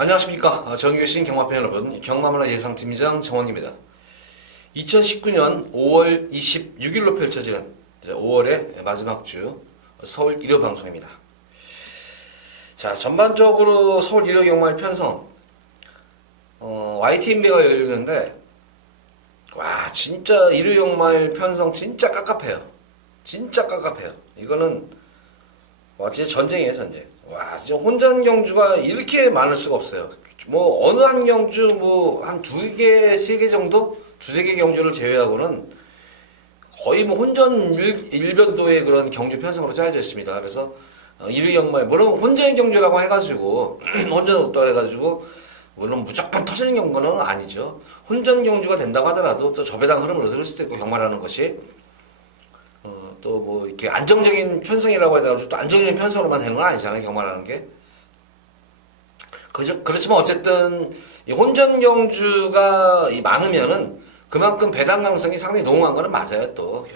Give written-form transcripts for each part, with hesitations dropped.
안녕하십니까. 정유신 경마팬 여러분, 경마문화 예상팀장 정원입니다. 2019년 5월 26일로 펼쳐지는 5월의 마지막 주 서울 1호 방송입니다. 자, 전반적으로 서울 1호 경마의 편성 YTNB가 열리는데 와, 진짜 1호 경마의 편성 진짜 깝깝해요. 진짜 깝깝해요. 이거는 와, 진짜 전쟁이에요, 전쟁. 와, 진짜 혼전 경주가 이렇게 많을 수가 없어요. 뭐 어느 한 경주 뭐 한 두 개, 세 개 정도, 두세 개 경주를 제외하고는 거의 뭐 혼전 일변도의 그런 경주 편성으로 짜여져 있습니다. 그래서 1위 경마에 물론 혼전 경주라고 해가지고 혼전 없다고 해가지고 물론 무조건 터지는 경우는 아니죠. 혼전 경주가 된다고 하더라도 또 저배당 흐름을 얻을 수도 있고 경마라는 것이 또 뭐 이렇게 안정적인 편성이라고 해가지고 또 안정적인 편성으로만 되는 건 아니잖아요, 경마라는 게. 그렇지만 어쨌든 이 혼전 경주가 많으면은 그만큼 배당 가능성이 상당히 농후한 거는 맞아요. 또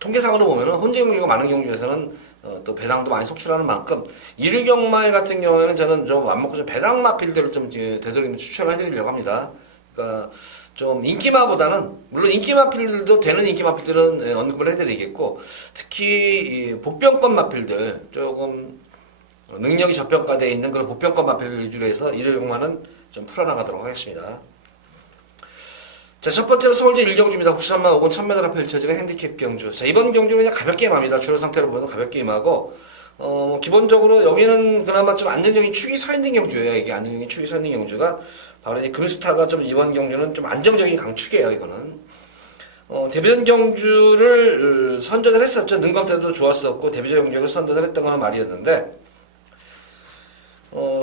통계상으로 보면은 혼전 경주가 많은 경주에서는 또 배당도 많이 속출하는 만큼 1위 경마회 같은 경우에는 저는 좀 맘먹고 좀 배당 마필들을 좀 되도록이면 추천을 해드리려고 합니다. 그러니까 좀 인기마보다는 물론 인기마 필들도 되는 인기마 필들은 언급을 해드리겠고 특히 이 복병권 마필들 조금 능력이 저평가되어 있는 그런 복병권 마필 위주로 해서 1회 경마는 좀 풀어나가도록 하겠습니다. 자, 첫 번째로 서울제 1경주입니다. 93만 5건 1000m 앞에 펼쳐지는 핸디캡 경주. 자, 이번 경주는 그냥 가볍게 임합니다. 주로 상태로 보면 가볍게 임하고 기본적으로 여기는 그나마 좀 안정적인 축이 서 있는 경주예요. 이게 안정적인 축이 서 있는 경주가 바로 이 금스타가 좀 이번 경주는 좀 안정적인 강축이에요. 이거는 데뷔전 경주를 선전을 했었죠. 능검 때도 좋았었고 데뷔전 경주를 선전을 했던 거는 말이었는데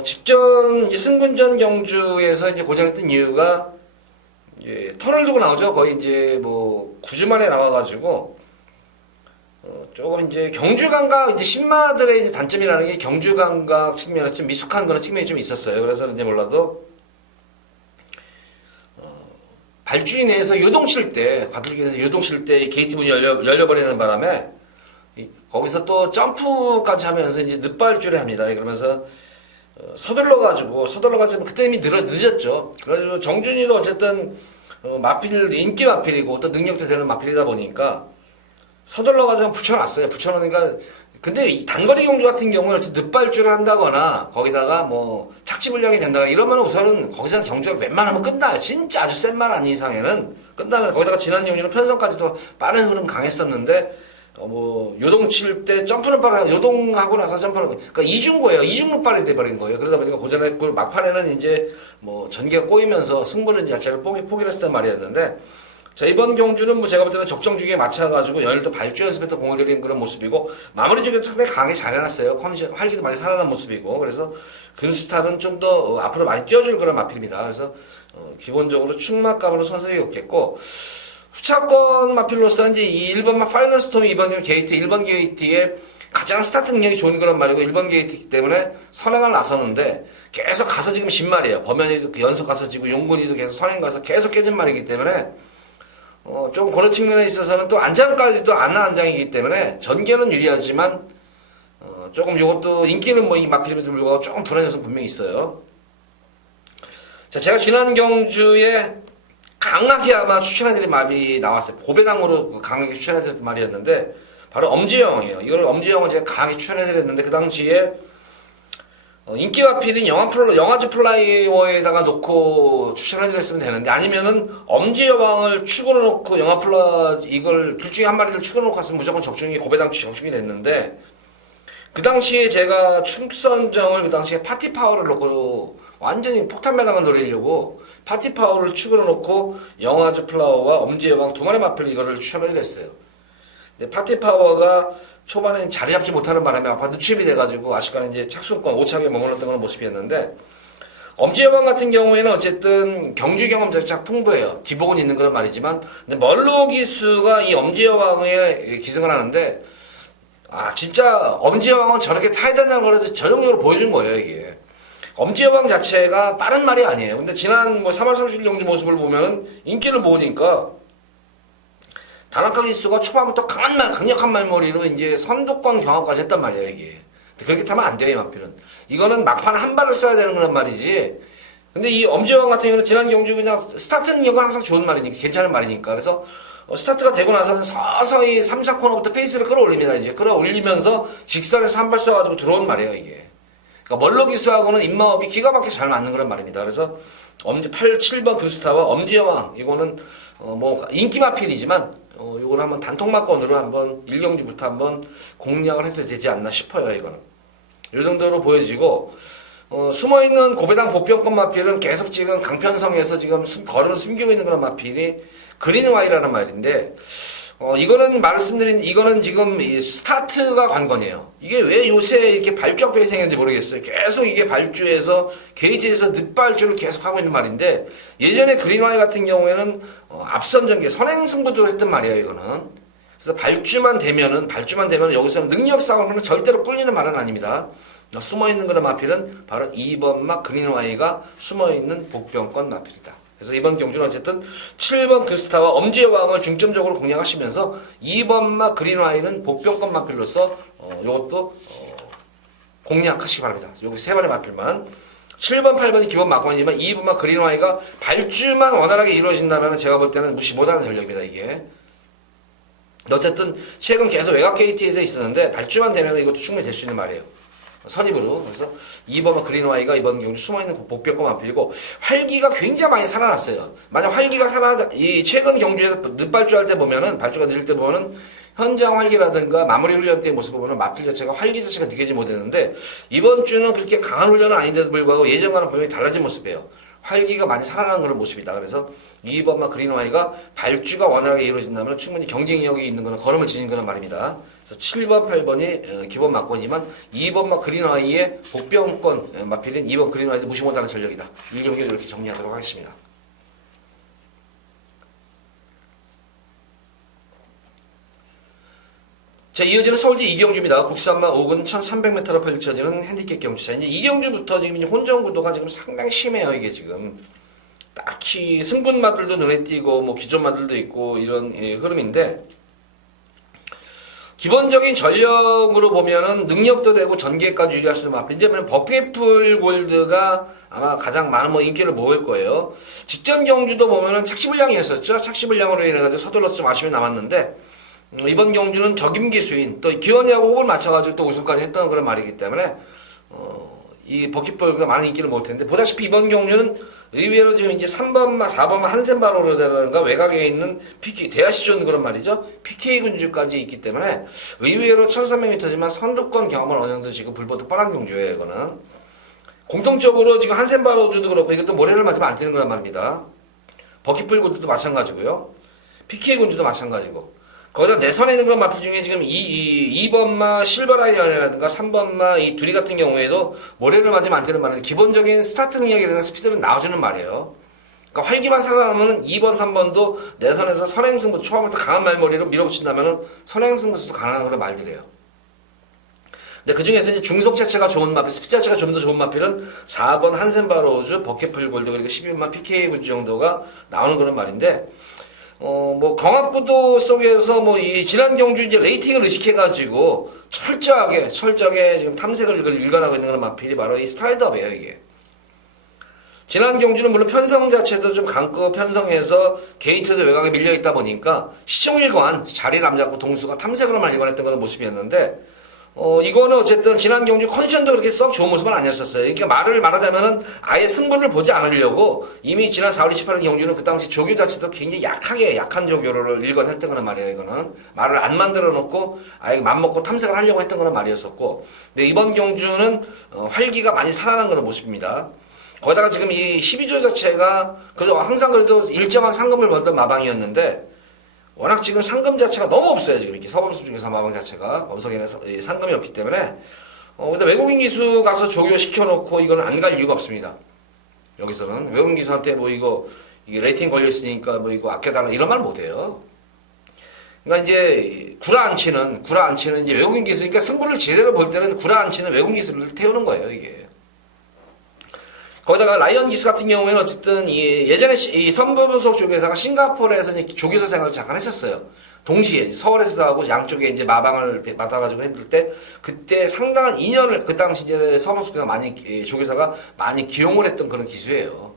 직전 이제 승군전 경주에서 이제 고전했던 이유가 턴을 두고 나오죠. 거의 이제 뭐 9주 만에 나와가지고 조금 이제 경주 감각 이제 신마들의 이제 단점이라는 게 경주 감각 측면에서 좀 미숙한 그런 측면이 좀 있었어요. 그래서 이제 몰라도 발주인 내에서 요동칠 때 과들기에서 요동칠 때 게이트 문이 열려버리는 바람에 거기서 또 점프까지 하면서 이제 늦발주를 합니다. 그러면서 서둘러가지고 그때 이미 늦었죠. 그래가지고 정준이도 어쨌든 마필 인기 마필이고 또 능력도 되는 마필이다 보니까 서둘러가지고 붙여놨어요. 붙여놓으니까 근데 이 단거리 경주 같은 경우는 어쨌든 늦발주를 한다거나 거기다가 뭐 착지 불량이 된다거나 이러면 우선은 거기서 경주가 웬만하면 끝나요. 진짜 아주 센 말 아닌 이상에는 끝나는. 거기다가 지난 경주는 편성까지도 빠른 흐름 강했었는데 뭐 요동칠 때 점프는 빠르고 요동하고 나서 점프는 그러니까 이중고예요. 이중루빨이 돼버린 거예요. 그러다 보니까 고전했고 막판에는 이제 뭐 전개가 꼬이면서 승부를 자체를 포기를 했단 말이었는데 자, 이번 경주는 뭐 제가 볼 때는 적정 주기에 맞춰가지고 연일도 발주 연습했던 공을 들인 그런 모습이고 마무리 주기도 상당히 강하게 잘 해놨어요. 컨디션 활기도 많이 살아난 모습이고 그래서 금스타는 좀 더 앞으로 많이 뛰어줄 그런 마필입니다. 그래서 기본적으로 충마감으로 손색이 없겠고 후차권 마필로서는 이제 이 1번마 파이널 스톰이 이번 게이트 1번 게이트에 가장 스타트 능력이 좋은 그런 말이고 1번 게이트이기 때문에 선행을 나서는데 계속 가서 지금 진말이에요. 범현이도 연속 가서 지고 용군이도 계속 선행 가서 계속 깨진 말이기 때문에 좀 그런 측면에 있어서는 또 안장까지도 안장이기 때문에 전개는 유리하지만 조금 이것도 인기는 뭐 이 마필임에도 불구하고 조금 불안한 요소는 분명히 있어요. 자, 제가 지난 경주에 강하게 아마 추천해드린 말이 나왔어요. 고배당으로 강하게 추천해드렸던 말이었는데 바로 엄지영이에요. 이걸 엄지영을 제가 강하게 추천해드렸는데 그 당시에 인기 마필인 영화즈 플라이어에다가 놓고 추천해드렸으면 되는데 아니면은 엄지여왕을 축으로 놓고 영화플라 이걸 둘 중에 한 마리를 축으로 놓고 갔으면 무조건 적중이 고배당 적중이 됐는데 그 당시에 제가 축선정을 그 당시에 파티파워를 놓고 완전히 폭탄 매당을 노리려고 파티파워를 축으로 놓고 영화즈 플라워와 엄지여왕 두 마리 마필 이거를 추천해드렸어요. 근데 파티파워가 초반에 자리 잡지 못하는 바람에 아파 누침이 돼가지고 아쉽게도 이제 착순권 5차게 머물렀던 그런 모습이었는데 엄지여왕 같은 경우에는 어쨌든 경주 경험 자체가 풍부해요. 기복은 있는 그런 말이지만 근데 멀로 기수가 이 엄지여왕에 기승을 하는데 진짜 엄지여왕은 저렇게 타야 된다는 거라서 전형적으로 보여준 거예요. 이게 엄지여왕 자체가 빠른 말이 아니에요. 근데 지난 뭐 3월 30일 경주 모습을 보면은 인기를 모으니까 다나카 기수가 초반부터 강력한 말머리로 이제 선두권 경합까지 했단 말이에요, 이게. 그렇게 타면 안 돼요, 이 마필은. 이거는 막판 한 발을 써야 되는 거란 말이지. 근데 이 엄지여왕 같은 경우는 지난 경주 그냥 스타트 능력은 항상 좋은 말이니까, 괜찮은 말이니까. 그래서 스타트가 되고 나서는 서서히 3, 4코너부터 페이스를 끌어올립니다. 이제 끌어올리면서 직선에서 한 발 써가지고 들어온 말이에요, 이게. 그러니까 멀로 기수하고는 입마업이 기가 막히게 잘 맞는 거란 말입니다. 그래서 7번 급스타와 엄지여왕, 이거는 뭐 인기 마필이지만 이걸 한번 단통마건으로 한번 1경주부터 한번 공략을 해도 되지 않나 싶어요. 이거는 이 정도로 보여지고, 숨어있는 고배당 보병권 마필은 계속 지금 강편성에서 지금 걸음을 숨기고 있는 그런 마필이 그린와이라는 말인데, 이거는 지금 이 스타트가 관건이에요. 이게 왜 요새 이렇게 발주압이 생겼는지 모르겠어요. 계속 이게 발주에서 게이지에서 늦발주를 계속 하고 있는 말인데, 예전에 그린와이 같은 경우에는 앞선 전개 선행승부도 했던 말이에요. 이거는. 그래서 발주만 되면은 여기서는 능력 싸움으로는 절대로 꿀리는 말은 아닙니다. 숨어있는 그런 마필은 바로 2번 막 그린와이가 숨어있는 복병권 마필이다. 그래서 이번 경주는 어쨌든 7번 급스타와 엄지여왕을 중점적으로 공략하시면서 2번 막 그린와이는 복병권 마필로서 이것도 공략하시기 바랍니다. 여기 세 번의 마필만. 7번, 8번이 기본 막권이지만 2번 막 그린와이가 발주만 원활하게 이루어진다면 제가 볼 때는 무시 못하는 전략입니다. 이게. 어쨌든 최근 계속 외곽 KT에서 있었는데 발주만 되면 이것도 충분히 될 수 있는 말이에요. 선입으로. 그래서 2번 그린와이가 이번 경주 숨어있는 복병권 마필이고, 활기가 굉장히 많이 살아났어요. 만약 활기가 이 최근 경주에서 늦발주 할 때 보면은, 발주가 늦을 때 보면은 현장 활기라든가 마무리 훈련 때 모습 보면 마필 자체가 활기 자체가 느껴지지 못했는데, 이번 주는 그렇게 강한 훈련은 아닌데도 불구하고 예전과는 분명히 달라진 모습이에요. 활기가 많이 살아나는 그런 모습이다. 그래서 2번마 그린와이가 발주가 원활하게 이루어진다면 충분히 경쟁력이 있는 그런 걸음을 지닌 그런 말입니다. 그래서 7번, 8번이 기본 막권이지만 2번마 그린와이의 복병권 마필인 2번 그린와이도 무시 못하는 전력이다. 이 경기를 이렇게 정리하도록 하겠습니다. 자, 이어지는 서울시 이경주입니다. 국산마 5군 1300m로 펼쳐지는 핸디캡 경주차. 이제 이경주부터 지금 혼전 구도가 지금 상당히 심해요. 이게 지금 딱히 승분마들도 눈에 띄고 뭐 기존마들도 있고 이런 흐름인데, 기본적인 전력으로 보면은 능력도 되고 전개까지 유리할 수 있는 마필. 이제 버킷풀 골드가 아마 가장 많은 뭐 인기를 모을 거예요. 직전 경주도 보면은 착시불량이었었죠. 착시불량으로 인해가지고 서둘러서 좀 아쉬움이 남았는데, 이번 경주는 적임기수인 또 기원이하고 호흡을 맞춰가지고 또 우승까지 했던 그런 말이기 때문에 이 버킷볼보다 많은 인기를 모을 텐데, 보다시피 이번 경주는 의외로 지금 이제 3번마, 4번마 한센바로라든가 외곽에 있는 PK, 대하시존 그런 말이죠. PK 군주까지 있기 때문에 의외로 1300m지만 선두권 경험을 어느 정도 지금 불보듯 뻔한 경주예요. 이거는 공통적으로 지금 한센바로주도 그렇고 이것도 모래를 맞으면 안 되는 거란 말입니다. 버킷풀 군주도 마찬가지고요. PK 군주도 마찬가지고. 거기다 내선에 있는 그런 마필 중에 지금 2번마 실버라이언이라든가 3번마 이 둘이 같은 경우에도 모래를 맞으면 안 되는 말은 기본적인 스타트 능력이라든가 스피드는 나와주는 말이에요. 그러니까 활기만 살아나면 2번, 3번도 내선에서 선행승부 초반부터 강한 말머리로 밀어붙인다면 선행승부도 가능한 그런 말들이에요. 근데 그 중에서 이제 중속 자체가 좋은 마필, 스피드 자체가 좀 더 좋은 마필은 4번 한센바로우즈, 버킷풀 골드 그리고 12번마 PK 군주 정도가 나오는 그런 말인데, 뭐 경합구도 속에서 뭐 이 지난 경주 이제 레이팅을 의식해가지고 철저하게 지금 탐색을 일관하고 있는 그런 마필이 바로 이 스트라이더업이에요. 이게 지난 경주는 물론 편성 자체도 좀 강고 편성해서 게이트도 외곽에 밀려 있다 보니까 시종일관 자리를 안 잡고 동수가 탐색으로만 일관했던 그런 모습이었는데, 이거는 어쨌든 지난 경주 컨디션도 그렇게 썩 좋은 모습은 아니었었어요. 그러니까 말하자면은 아예 승부를 보지 않으려고 이미 지난 4월 28일 경주는 그 당시 조교 자체도 굉장히 약한 조교를 일관했던 거란 말이에요. 이거는 말을 안 만들어 놓고 아예 맘먹고 탐색을 하려고 했던 거란 말이었었고, 근데 이번 경주는 활기가 많이 살아난 그런 모습입니다. 거기다가 지금 이 12조 자체가 그래도 항상 그래도 일정한 상금을 벌던 마방이었는데, 워낙 지금 상금 자체가 너무 없어요. 지금 이렇게 서범수 중에서 마방 자체가 범석에는 상금이 없기 때문에 근데 외국인 기수 가서 조교 시켜놓고 이거는 안 갈 이유가 없습니다. 여기서는 외국인 기수한테 뭐 이게 레이팅 걸려 있으니까 뭐 이거 아껴달라 이런 말 못해요. 그러니까 이제 구라 안 치는 이제 외국인 기수니까 승부를 제대로 볼 때는 구라 안 치는 외국인 기수를 태우는 거예요. 이게 거기다가 라이언 기스 같은 경우에는 어쨌든 예전에 이 선보석 조교사가 싱가포르에서 이제 조교사 생활을 잠깐 했었어요. 동시에 서울에서도 하고 양쪽에 이제 마방을 맡아가지고 했을 때 그때 상당한 2년을 그 당시 이제 선보석 조교사 조교사가 많이 기용을 했던 그런 기수예요.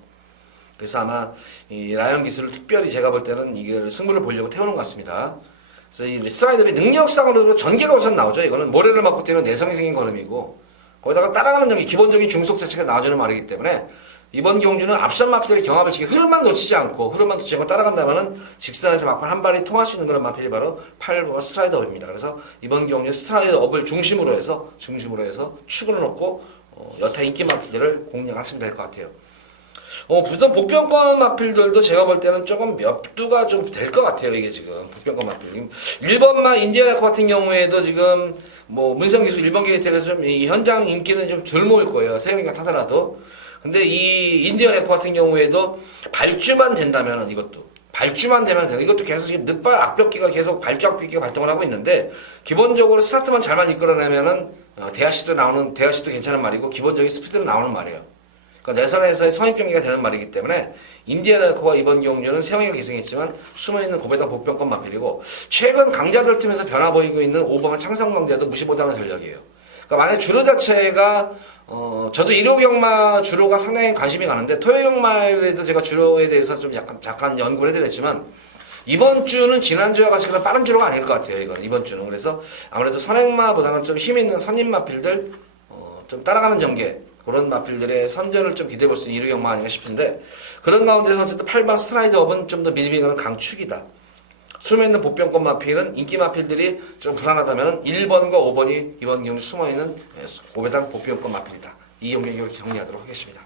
그래서 아마 이 라이언 기수를 특별히 제가 볼 때는 이걸 승부를 보려고 태우는 것 같습니다. 그래서 이 스트라이더의 능력상으로도 전개가 우선 나오죠. 이거는 모래를 맞고 뛰는 내성이 생긴 걸음이고 거기다가 따라가는 전개 기본적인 중속 자체가 나와주는 말이기 때문에 이번 경주는 앞선 마필들의 경합을 지키 흐름만 놓치지 않고 따라간다면은 직선에서 막판 한 발이 통할 수 있는 그런 마필이 바로 8번 스트라이더 업입니다. 그래서 이번 경주 스트라이더 업을 중심으로 해서 축으로 놓고 여타 인기 마필들을 공략하시면 될 것 같아요. 우선 복병권 마필들도 제가 볼 때는 조금 몇 두가 좀 될 것 같아요. 이게 지금 복병권 마필. 1번마 인디애나코 같은 경우에도 지금 뭐 문성 기수 1번 게이트에서 좀 이 현장 인기는 좀 덜 모일 거예요. 세영이가 타더라도. 근데 이 인디애나코 같은 경우에도 발주만 된다면 이것도 발주만 되면 되는 이것도 계속 지금 늦발 악벽기가 계속 발주 악벽기가 발동을 하고 있는데 기본적으로 스타트만 잘만 이끌어내면은 대하시도 괜찮은 말이고 기본적인 스피드는 나오는 말이에요. 그러니까 내선에서의 선입 경기가 되는 말이기 때문에 인디애나코가 이번 경주는 세영이가 기승했지만 숨어있는 고배당 복병권 마필이고 최근 강자들 팀에서 변화 보이고 있는 5번의 창성 강자도 무시 못하는 전략이에요. 그러니까 만약 주로 자체가 저도 일요경마 주로가 상당히 관심이 가는데 토요경마에도 제가 주로에 대해서 좀 잠깐 연구를 해드렸지만 이번 주는 지난주와 같이 그런 빠른 주로가 아닐 것 같아요. 이번 주는. 그래서 아무래도 선행마보다는 좀 힘 있는 선임 마필들 좀 따라가는 전개 그런 마필들의 선전을 좀 기대해 볼 수 있는 일요경마 아닌가 싶은데 그런 가운데서 어쨌든 8번 스트라이더업은 좀 더 믿음이 가는 강축이다. 숨어 있는 복병권 마필은 인기 마필들이 좀 불안하다면 1번과 5번이 이번 경주 숨어 있는 고배당 복병권 마필이다. 이 경기를 정리하도록 하겠습니다.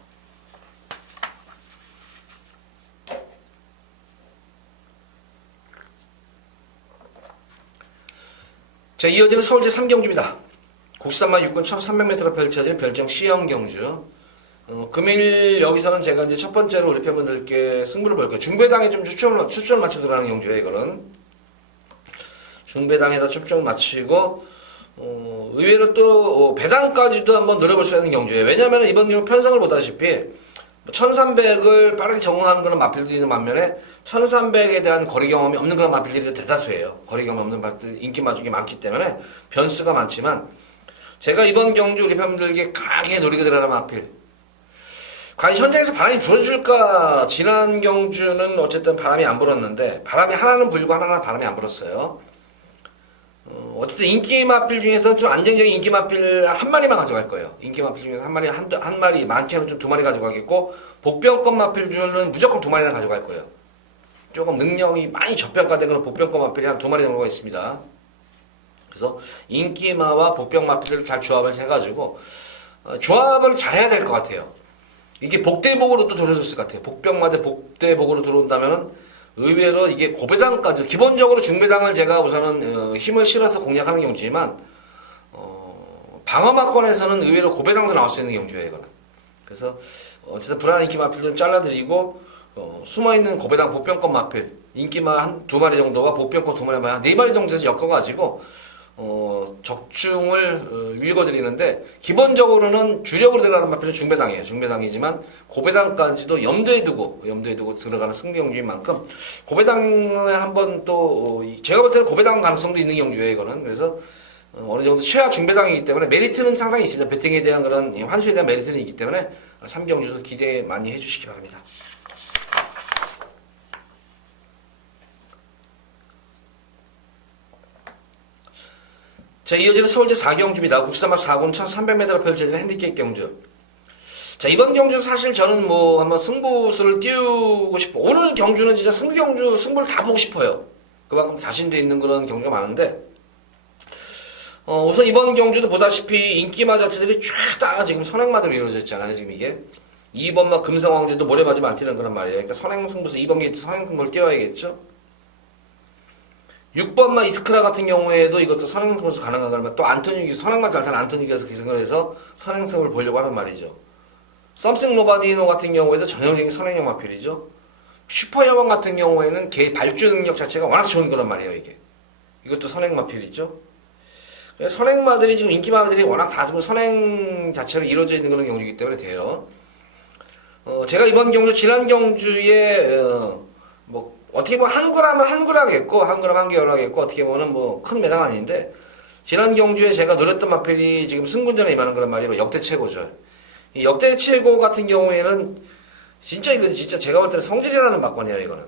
자, 이어지는 서울제 3경주입니다. 국산마 6권 1300m로 펼쳐지는 별정 C형 경주. 금일 여기서는 제가 이제 첫 번째로 우리 팬분들께 승부를 볼 거예요. 중배당에 좀 추천을 맞춰서 들어가는 경주예요, 이거는. 중배당에다 추천 맞추고, 의외로 또, 배당까지도 한번 노려볼 수 있는 경주예요. 왜냐면 이번 경우 편성을 보다시피, 1300을 빠르게 적응하는 그런 마필들이 있는 반면에 1300에 대한 거리 경험이 없는 그런 마필들이 대다수예요. 거리 경험 없는 마필들 인기 마중이 많기 때문에 변수가 많지만 제가 이번 경주 우리 팬분들에게 강하게 노리게 들어가는 마필 과연 현장에서 바람이 불어줄까? 지난 경주는 어쨌든 바람이 안 불었는데 바람이 하나는 불고 하나는 바람이 안 불었어요. 어쨌든 인기 마필 중에서는 좀 안정적인 인기 마필 한 마리만 가져갈 거예요. 인기 마필 중에서 한 마리 많게는 좀 두 마리 가져가겠고 복병권 마필 중에는 무조건 두 마리나 가져갈 거예요. 조금 능력이 많이 저평가된 그런 복병권 마필이 한 두 마리 정도가 있습니다. 그래서 인기마와 복병 마필을 잘 조합을 해가지고 조합을 잘 해야 될 것 같아요. 이게 복대복으로도 들어줬을 것 같아요. 복병마대 복대복으로 들어온다면은 의외로 이게 고배당까지 기본적으로 중배당을 제가 우선은 힘을 실어서 공략하는 경주지만 방어마권에서는 의외로 고배당도 나올 수 있는 경주예요. 이거는. 그래서 어쨌든 불안한 인기 마필 좀 잘라드리고 숨어있는 고배당 복병권 마필 인기마 한 두 마리 정도와 복병권 두 마리 한 네 마리 정도에서 엮어가지고 적중을 읽어드리는데 기본적으로는 주력으로 들어가는 마필은 중배당이에요. 중배당이지만 고배당까지도 염두에 두고 들어가는 승리 경주인 만큼 고배당에 한번 또 제가 볼 때는 고배당 가능성도 있는 경주예요. 이거는. 그래서 어느 정도 최하 중배당이기 때문에 메리트는 상당히 있습니다. 배팅에 대한 그런 환수에 대한 메리트는 있기 때문에 3경주도 기대 많이 해주시기 바랍니다. 자, 이어지는 서울제 4경주입니다. 국산마 4군 1300m로 펼쳐지는 핸디캡 경주. 자, 이번 경주 사실 저는 뭐 한번 승부수를 띄우고 싶어. 오늘 경주는 진짜 승부를 다 보고 싶어요. 그만큼 자신도 있는 그런 경주가 많은데, 우선 이번 경주도 보다시피 인기마 자체들이 쫙 다 지금 선행마대로 이루어져 있잖아요. 지금 이게. 2번마 금성왕제도 모래맞으면 안 튀는 그런 말이에요. 그러니까 선행승부수 2번 게이트 선행승부를 띄워야겠죠. 6번마 이스크라 같은 경우에도 이것도 선행승부수 가능하다면 또 안토니 선행마 잘 타는 안토니기에서 기승을 해서 선행승을 보려고 하는 말이죠. 썸씽 로바디노 같은 경우에도 전형적인 선행형 마필이죠. 슈퍼여왕 같은 경우에는 개 발주 능력 자체가 워낙 좋은 그런 말이에요. 이것도 선행 마필이죠. 선행마들이 지금 인기마들이 워낙 다 지금 선행 자체로 이루어져 있는 그런 경우이기 때문에 돼요. 제가 이번 경주 지난 경주에 뭐 어떻게 보면 한 그램은 한 그램겠고 한 그램 한 개월하겠고 어떻게 보면 뭐 큰 매장은 아닌데 지난 경주에 제가 노렸던 마필이 지금 승군전에 임하는 그런 말이 뭐 역대 최고죠. 이 역대 최고 같은 경우에는 진짜 이건 진짜 제가 볼 때는 성질이라는 막건이에요. 이거는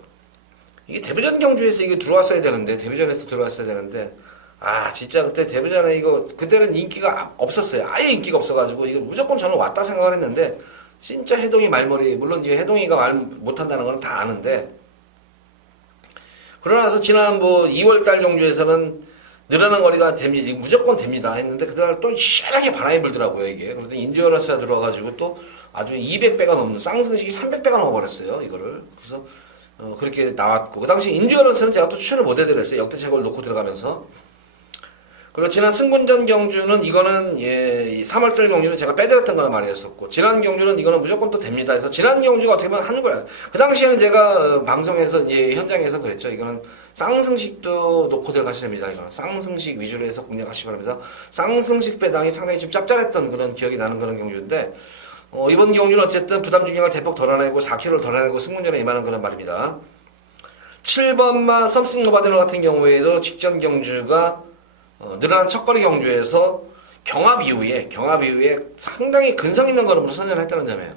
이게 데뷔전 경주에서 이게 들어왔어야 되는데 데뷔전에서 들어왔어야 되는데 아 진짜 그때 데뷔전에 이거 그때는 인기가 없었어요. 아예 인기가 없어가지고 이거 무조건 저는 왔다 생각을 했는데 진짜 해동이 말머리 물론 이제 해동이가 말 못한다는 건 다 아는데 그러고 나서 지난 뭐 2월달 경주에서는 늘어난 거리가 됩니다. 무조건 됩니다 했는데 그날 또 시원하게 바람이 불더라고요 이게. 그런데 인디어러스가 들어와가지고 또 아주 200배가 넘는 쌍승식이 300배가 넘어버렸어요 이거를. 그래서 그렇게 나왔고 그 당시 인디어러스는 제가 또 추천을 못 해드렸어요. 역대 최고를 놓고 들어가면서. 그리고 지난 승군전 경주는 이거는 예, 3월달 경주는 제가 빼드렸던 거란 말이었었고 지난 경주는 이거는 무조건 또 됩니다 해서 지난 경주가 어떻게 보면 하는 거야. 그 당시에는 제가 방송에서 예, 현장에서 그랬죠. 이거는 쌍승식도 놓고 들어가셔야 됩니다. 이거는 쌍승식 위주로 해서 공략하시기 바라면서 쌍승식 배당이 상당히 좀 짭짤했던 그런 기억이 나는 그런 경주인데 이번 경주는 어쨌든 부담 중량을 대폭 덜어내고 4kg를 덜어내고 승군전에 임하는 그런 말입니다. 7번마 썸씽 노바데노 같은 경우에도 직전 경주가 늘어난 첫거리 경주에서 경합 이후에 상당히 근성 있는 걸음으로 선전을 했다는 점이에요.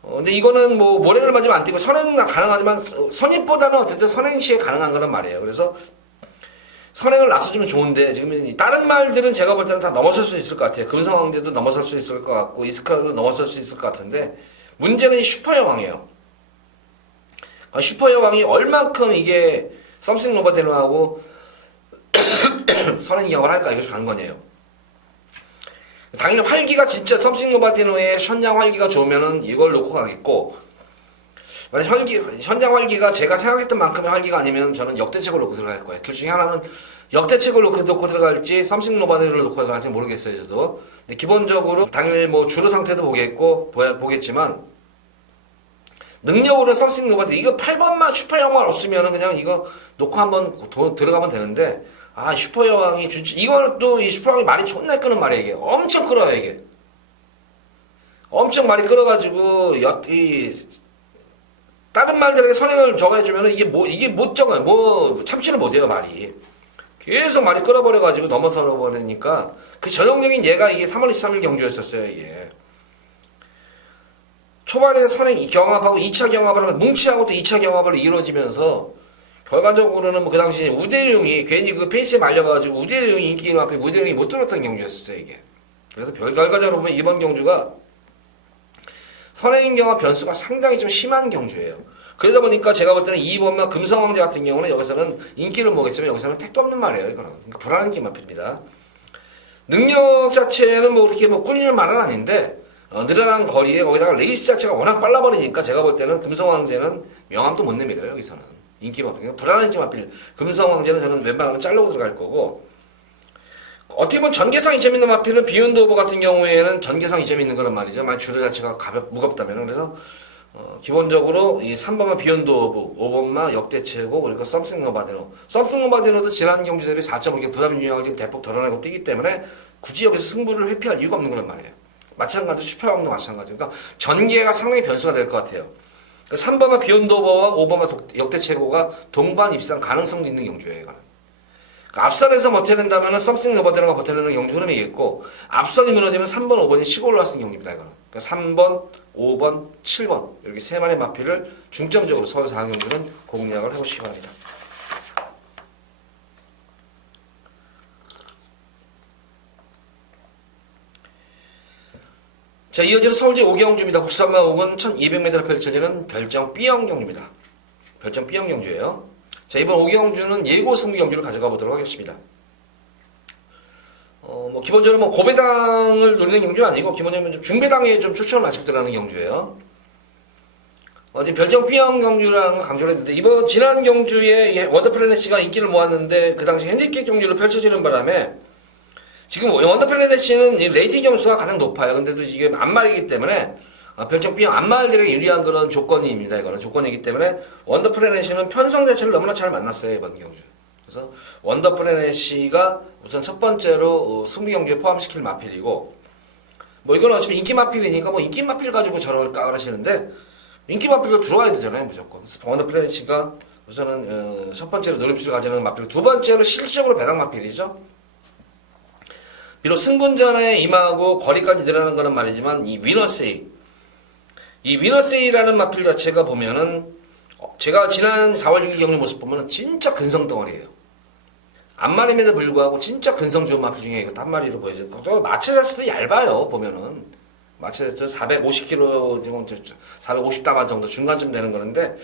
근데 이거는 뭐 모래를 맞으면 안 뛰고 선행은 가능하지만 선입보다는 어쨌든 선행 시에 가능한 거란 말이에요. 그래서 선행을 낮춰주면 좋은데 지금 다른 말들은 제가 볼 때는 다 넘어설 수 있을 것 같아요. 금성왕제도 넘어설 수 있을 것 같고 이스카도 넘어설 수 있을 것 같은데 문제는 이 슈퍼여왕이에요. 슈퍼여왕이 얼만큼 이게 썸씽 노바데노하고 선행 기억을 할까 이게 관건이에요. 당연히 활기가 진짜 썸씽 노바데노의 현장 활기가 좋으면은 이걸 놓고 가겠고 만약 현장 활기가 제가 생각했던 만큼의 활기가 아니면 저는 역대책을 놓고 들어갈 거예요. 그 중에 하나는 역대책을 놓고 들어갈지 썸씽 노바데노를 놓고 들어갈지 모르겠어요 저도. 근데 기본적으로 당연히 뭐 주로 상태도 보겠지만 능력으로 썸씽 노바데노 이거 8번만 슈퍼여왕만 없으면은 그냥 이거 놓고 한번 들어가면 되는데 아 슈퍼여왕이 진짜 이거는 또 이 슈퍼여왕이 말이 존나 끄는 말이에요. 이게 엄청 끌어요 이게. 엄청 말이 끌어가지고 다른 말들에게 선행을 적어주면은 이게 못 적어요. 뭐 참지를 못해요 말이. 계속 말이 끌어버려가지고 넘어서 버리니까 그 전형적인 얘가 이게 3월 23일 경주였었어요 이게. 초반에 선행 경합하고 2차 경합을 하면 뭉치하고 또 2차 경합을 이루어지면서 결과적으로는 뭐 그 당시에 우대룡이 괜히 그 페이스에 말려가지고 우대룡이 인기 앞에 우대룡이 못 들었던 경주였었어요 이게. 그래서 결과적으로 보면 이번 경주가 선행 경합 변수가 상당히 좀 심한 경주예요. 그러다 보니까 제가 볼 때는 2번만 금성왕제 같은 경우는 여기서는 인기를 모으겠지만 여기서는 택도 없는 말이에요 이거는. 그러니까 불안한 게 마필입니다. 능력 자체는 뭐 그렇게 뭐 꿀리는 말은 아닌데 늘어난 거리에 거기다가 레이스 자체가 워낙 빨라버리니까 제가 볼 때는 금성왕제는 명함도 못 내밀어요 여기서는. 인기만 그러니까 불안한 게 마필. 금성왕제는 저는 웬만하면 자르고 들어갈 거고 어떻게 보면 전개상 이점 있는 마필은 비욘드 오버 같은 경우에는 전개상 이점 있는 거란 말이죠. 만약 주류 자체가 무겁다면 그래서 기본적으로 이 3번마 비욘드 오브 5번마 역대 최고 그리고 썸씽 노바데노 썸씽 노바데노도 지난 경주 대비 4.5개 부담 유형을 지금 대폭 덜어내고 뛰기 때문에 굳이 여기서 승부를 회피할 이유가 없는 거란 말이에요. 마찬가지로 슈퍼왕도 마찬가지고 그러니까 전개가 상당히 변수가 될 것 같아요. 3번마 비욘드 오버와 5번마 역대 최고가 동반 입상 가능성도 있는 경주예요. 이거는. 그러니까 앞선에서 버텨낸다면 썸씽 노바데노가 버텨내는 경주 흐름이겠고 앞선이 무너지면 3번, 5번이 치고 올라왔는 경주입니다. 이거는. 그러니까 3번, 5번, 7번 이렇게 세 마리의 마필을 중점적으로 서울 4경주는 공략을 해보시기 바랍니다. 자, 이어지는 서울제 5경주입니다. 국산마 5군 1200m로 펼쳐지는 별정 B형 경주입니다. 별정 B형 경주예요. 자, 이번 5경주는 예고 승부 경주를 가져가 보도록 하겠습니다. 뭐 기본적으로 뭐 고배당을 노리는 경주는 아니고 기본적으로 좀 중배당에 좀 초점을 맞추고 들어가는 경주예요. 지금 별정 B형 경주라는 걸 강조를 했는데 이번 지난 경주에 원더플래닛가 인기를 모았는데 그 당시 핸디캡 경주로 펼쳐지는 바람에 지금 원더플래닛은 레이팅 점수가 가장 높아요. 근데도 지금 안말이기 때문에 별정 B형 안말들에게 유리한 그런 조건입니다. 이거는 조건이기 때문에 원더플래닛은 편성 자체를 너무나 잘 만났어요. 이번 경주. 그래서 원더플래닛가 우선 첫 번째로 승부 경주에 포함시킬 마필이고 뭐 이건 어차피 인기 마필이니까 뭐 인기 마필 가지고 저럴까 그러시는데 인기 마필도 들어와야 되잖아요 무조건. 그래서 원더 플래닛가 우선은 첫 번째로 노림수를 가지는 마필, 두 번째로 실질적으로 배당 마필이죠. 비록 승군전에 임하고 거리까지 늘어나는 거는 말이지만 이 위너세이, 이 위너세이라는 마필 자체가 보면은 제가 지난 4월 6일 경기 모습 보면은 진짜 근성 덩어리예요. 앞마림에도 불구하고 진짜 근성 좋은 마필 중에 이것도 한 마리로 보여져요. 또 마체 자체도 얇아요 보면은. 마체 자체 450kg, 450다마 정도 중간쯤 되는 거는데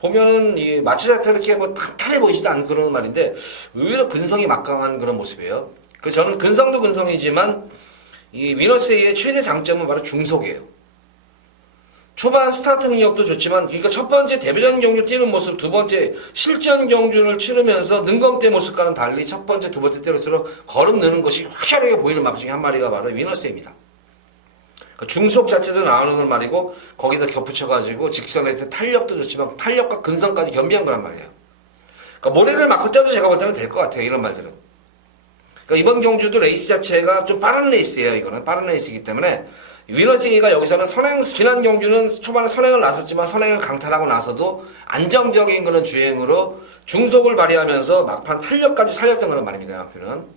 보면은 이 마체 자체가 이렇게 뭐 탄탄해 보이지도 않는 그런 말인데 의외로 근성이 막강한 그런 모습이에요. 그 저는 근성도 근성이지만 이 위너세이의 최대 장점은 바로 중속이에요. 초반 스타트 능력도 좋지만 그러니까 첫 번째 데뷔전 경주 뛰는 모습, 두 번째 실전 경주를 치르면서 능검대 모습과는 달리 첫 번째, 두 번째 때일수록 걸음 느는 것이 확실하게 보이는 마필 중에 한 마리가 바로 위너세이입니다. 중속 자체도 나오는 말이고 거기다 겹붙여가지고 직선에서 탄력도 좋지만 탄력과 근성까지 겸비한 거란 말이에요. 그러니까 모래를 막고 뛰어도 제가 볼 때는 될 것 같아요. 이런 말들은. 그러니까 이번 경주도 레이스 자체가 좀 빠른 레이스예요. 이거는 빠른 레이스이기 때문에 위너세이가 여기서는 선행, 지난 경주는 초반에 선행을 나섰지만 선행을 강탈하고 나서도 안정적인 그런 주행으로 중속을 발휘하면서 막판 탄력까지 살렸던 그런 말입니다. 앞에는.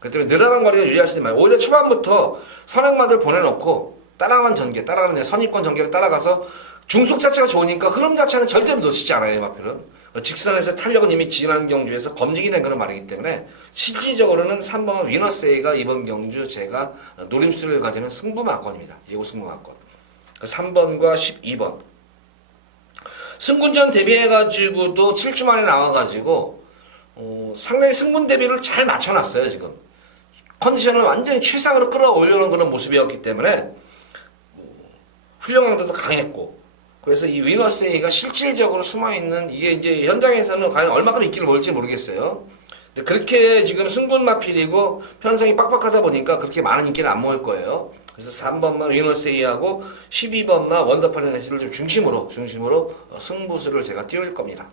그렇기 때문에 늘어난 거리가 유리하시지 말고 오히려 초반부터 선행마들 보내놓고 따라가는 전개, 따라가는 선입권 전개를 따라가서 중속 자체가 좋으니까 흐름 자체는 절대로 놓치지 않아요. 마필은. 직선에서 탄력은 이미 지난 경주에서 검증이 된 그런 말이기 때문에 실질적으로는 3번 위너세이가 이번 경주 제가 노림수를 가지는 승부마건입니다. 예고 승부마건. 3번과 12번. 승군전 대비해가지고도 7주 만에 나와가지고 상당히 승분 대비를 잘 맞춰놨어요. 지금. 컨디션을 완전히 최상으로 끌어올려놓은 그런 모습이었기 때문에 훈련강도도 강했고 그래서 이 위너세이가 실질적으로 숨어있는 이게 이제 현장에서는 과연 얼마큼 인기를 모을지 모르겠어요. 근데 그렇게 지금 승분 마필이고 편성이 빡빡하다 보니까 그렇게 많은 인기를 안 모을 거예요. 그래서 3번만 위너세이하고 12번만 원더풀 넷을 좀 중심으로 승부수를 제가 띄울 겁니다.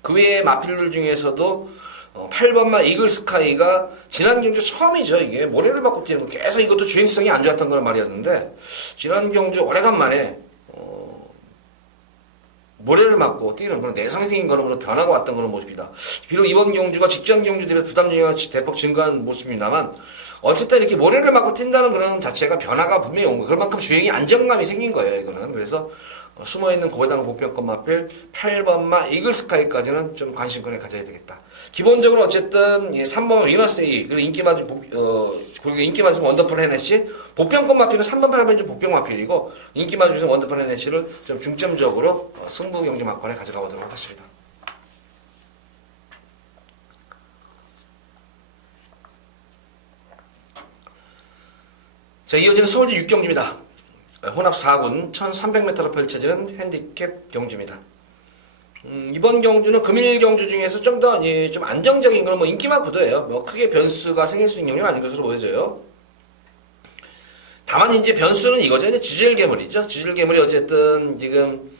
그 외에 마필들 중에서도 8번만 이글스카이가 지난 경주 처음이죠. 이게 모래를 받고 뛰는 거 계속 이것도 주행성이 안 좋았던 그런 말이었는데 지난 경주 오래간만에 모래를 맞고 뛰는 그런 내성이 생긴 걸음으로 변화가 왔던 그런 모습이다. 비록 이번 경주가 직전 경주 대비 부담중이 대폭 증가한 모습입니다만 어쨌든 이렇게 모래를 맞고 뛴다는 그런 자체가 변화가 분명히 온 거예요. 그만큼 주행이 안정감이 생긴 거예요. 이거는. 그래서 숨어있는 고배당 복병권 마필 8번마 이글스카이까지는 좀 관심권에 가져야 되겠다. 기본적으로 어쨌든 3번 위너세이 그리고 그리고 인기 많은 원더풀 헤네시 복병권 마필은 3번 8번 좀 복병 마필이고 인기 많은 원더풀 헤네시를 좀 중점적으로 승부 경주 막권에 가져가 보도록 하겠습니다. 자, 이어지는 서울대 6경주입니다. 혼합 4군 1300m로 펼쳐지는 핸디캡 경주입니다. 이번 경주는 금일 경주 중에서 좀 더 좀 안정적인 건 뭐 인기만 구도예요. 뭐 크게 변수가 생길 수 있는 경우는 아닌 것으로 보여져요. 다만 이제 변수는 이거죠. 이제 지젤 괴물이죠. 지젤 괴물이 어쨌든 지금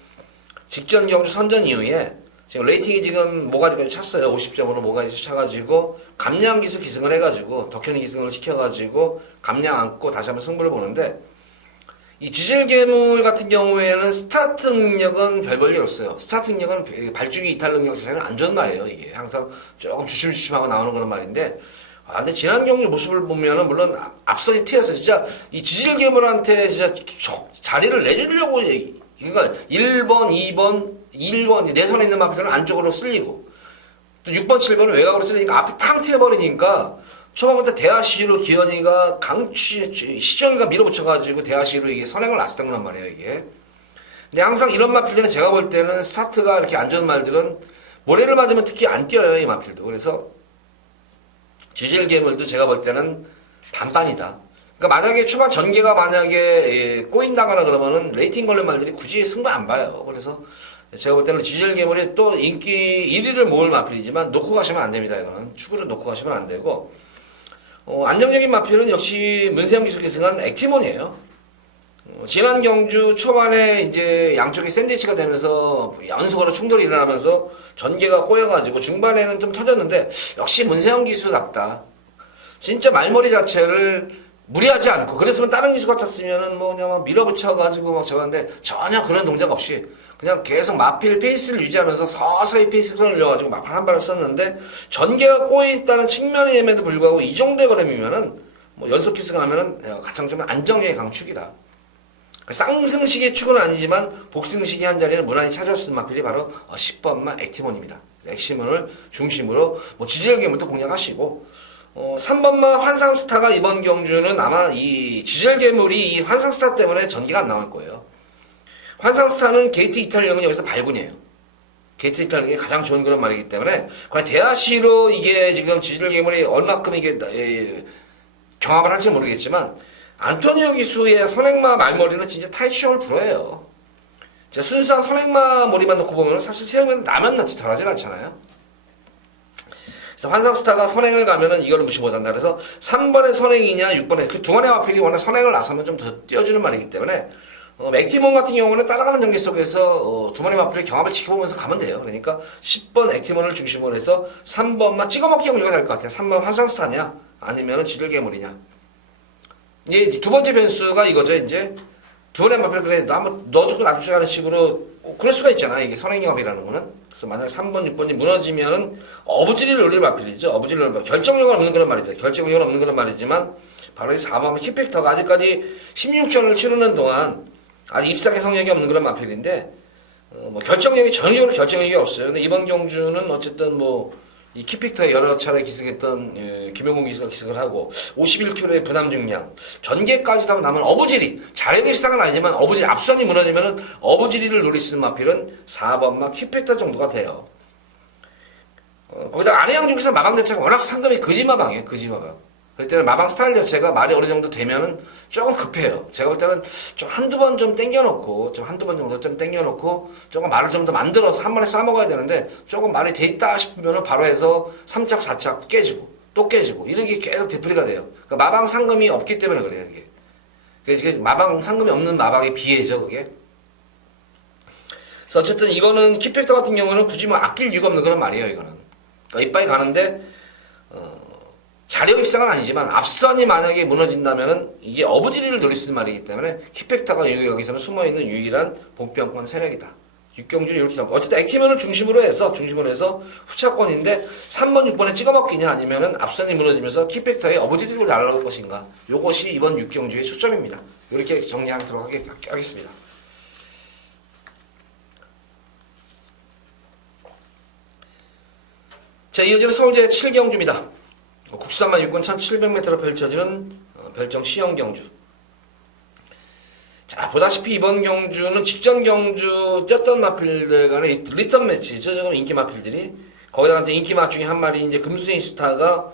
직전 경주 선전 이후에 지금 레이팅이 지금 모가지까지 찼어요. 50점으로 모가지 차가지고 감량 기술 기승을 해가지고 덕현이 기승을 시켜가지고 감량 안고 다시 한번 승부를 보는데 이 지젤 괴물 같은 경우에는 스타트 능력은 별 볼 일 없어요. 스타트 능력은 발주기 이탈 능력 자체는 안 좋은 말이에요. 이게 항상 조금 주춤주춤하고 나오는 그런 말인데 근데 지난 경주 모습을 보면은 물론 앞선이 튀어서 진짜 이 지젤 괴물한테 진짜 자리를 내주려고 그러니까 1번, 2번 내선에 있는 마필들은 안쪽으로 쓸리고 또 6번, 7번은 외곽으로 쓸리니까 앞이 팡 튀어버리니까 초반부터 대하시로 기현이가 시전이가 밀어붙여가지고 대하시로 이게 선행을 났었던 거란 말이에요, 이게. 근데 항상 이런 마필들은 제가 볼 때는 스타트가 이렇게 안 좋은 말들은 모래를 맞으면 특히 안 뛰어요, 이 마필도. 그래서 지젤 괴물도 제가 볼 때는 반반이다. 그러니까 만약에 초반 전개가 만약에 꼬인다거나 그러면은 레이팅 걸린 말들이 굳이 승부 안 봐요. 그래서 제가 볼 때는 지젤 괴물이 또 인기 1위를 모을 마필이지만 놓고 가시면 안 됩니다, 이거는. 축구를 놓고 가시면 안 되고. 안정적인 마필은 역시 문세영 기술 기승한 액티몬이에요. 지난 경주 초반에 이제 양쪽이 샌드위치가 되면서 연속으로 충돌이 일어나면서 전개가 꼬여가지고 중반에는 좀 터졌는데 역시 문세영 기수답다. 진짜 말머리 자체를 무리하지 않고 그랬으면 다른 기수 같았으면은 뭐 그냥 막 밀어붙여가지고 막 저건데 전혀 그런 동작 없이 그냥 계속 마필 페이스를 유지하면서 서서히 페이스를 올려가지고 마필 한 발을 썼는데 전개가 꼬여있다는 측면임에도 불구하고 이 정도의 걸음이면은 뭐 연속 키스가 하면은 가장 좀 안정력의 강축이다. 쌍승식의 축은 아니지만 복승식의 한 자리를 무난히 차지했을 마필이 바로 10번마 액티몬입니다. 액티몬을 중심으로 뭐 지젤괴물도 공략하시고 3번마 환상스타가 이번 경주는 아마 이 지젤괴물이 이 환상스타 때문에 전기가 안 나올 거예요. 환상스타는 게이트 이탈령은 여기서 발군이에요. 게이트 이탈령이 가장 좋은 그런 말이기 때문에 과연 대하시로 이게 지금 지젤괴물이 얼마큼 이게 경합을 할지 모르겠지만 안토니오 기수의 선행마 말머리는 진짜 타이치형을 불어해요. 순수한 선행마 머리만 놓고 보면 사실 세우면 나면 낫지 덜하진 않잖아요. 그래서 환상스타가 선행을 가면은 이거를 무시 못한다. 그래서 3번의 선행이냐 6번의 그 두 번의 마필이 워낙 선행을 나서면 좀 더 띄워주는 말이기 때문에 액티몬 같은 경우는 따라가는 전개 속에서 두 번의 마필의 경합을 지켜보면서 가면 돼요. 그러니까 10번 액티몬을 중심으로 해서 3번만 찍어먹기 경주가 될 것 같아요. 3번 환상스타냐 아니면은 지들괴물이냐. 이 두 번째 변수가 이거죠. 이제 두 번의 마필 그래 너 한번 넣어주고 놔주고 하는 식으로 그럴 수가 있잖아. 이게 선행경합이라는 거는. 그래서 만약 3번, 6번이 무너지면은 어부지리를 올릴 마필이죠. 어부지리를 올릴 결정력은 없는 그런 말입니다. 결정력은 없는 그런 말이지만 바로 이 4번 킥팩터가 아직까지 16전을 치르는 동안 아직 입상의 성력이 없는 그런 마필인데 뭐 결정력이 전형적으로 결정력이 없어요. 근데 이번 경주는 어쨌든 뭐 이 키픽터에 여러 차례 기승했던 김용곤 기수가 기승을 하고 51kg의 부담 중량 전개까지도 하면 남은 어부지리 자력의 입상은 아니지만 어부지리 앞선이 무너지면은 어부지리를 노릴 수 있는 마필은 4번마 키픽터 정도가 돼요. 거기다 안해양 중에서 마방 자체가 워낙 상금이 거지마방이에요. 거지마방. 그럴 때는 마방 스타일 자체가 말이 어느 정도 되면은 조금 급해요. 제가 볼 때는 좀 한두 번 좀 땡겨놓고, 좀 한두 번 정도 좀 땡겨놓고, 조금 말을 좀 더 만들어서 한 번에 싸먹어야 되는데, 조금 말이 돼 있다 싶으면은 바로 해서 3착, 4착 깨지고, 또 깨지고, 이런 게 계속 되풀이가 돼요. 그러니까 마방 상금이 없기 때문에 그래요, 이게. 그래서 마방 상금이 없는 마방에 비해죠, 그게. 그래서 어쨌든 이거는 키팩터 같은 경우는 굳이 뭐 아낄 이유가 없는 그런 말이에요, 이거는. 그러니까 이빨이 가는데, 자력 입상은 아니지만 앞선이 만약에 무너진다면은 이게 어부지리를 노릴 수 있는 말이기 때문에 키팩터가 여기서는 숨어있는 유일한 본병권 세력이다. 육경주를 이렇게 잡고 어쨌든 액티몬을 중심으로 해서 후차권인데 3번, 6번에 찍어먹기냐 아니면은 앞선이 무너지면서 키팩터의 어부지리로 날아올 것인가. 요것이 이번 육경주의 초점입니다. 이렇게 정리하도록 하겠습니다. 자, 이어지는 서울제 7경주입니다. 국산만 육군 1700m로 펼쳐지는 별정 시형 경주. 자, 보다시피 이번 경주는 직전 경주 뛰었던 마필들 간의 리턴 매치죠. 지금 인기 마필들이. 거기다가 이제 인기 마 중에 한 마리 이제 금수인 스타가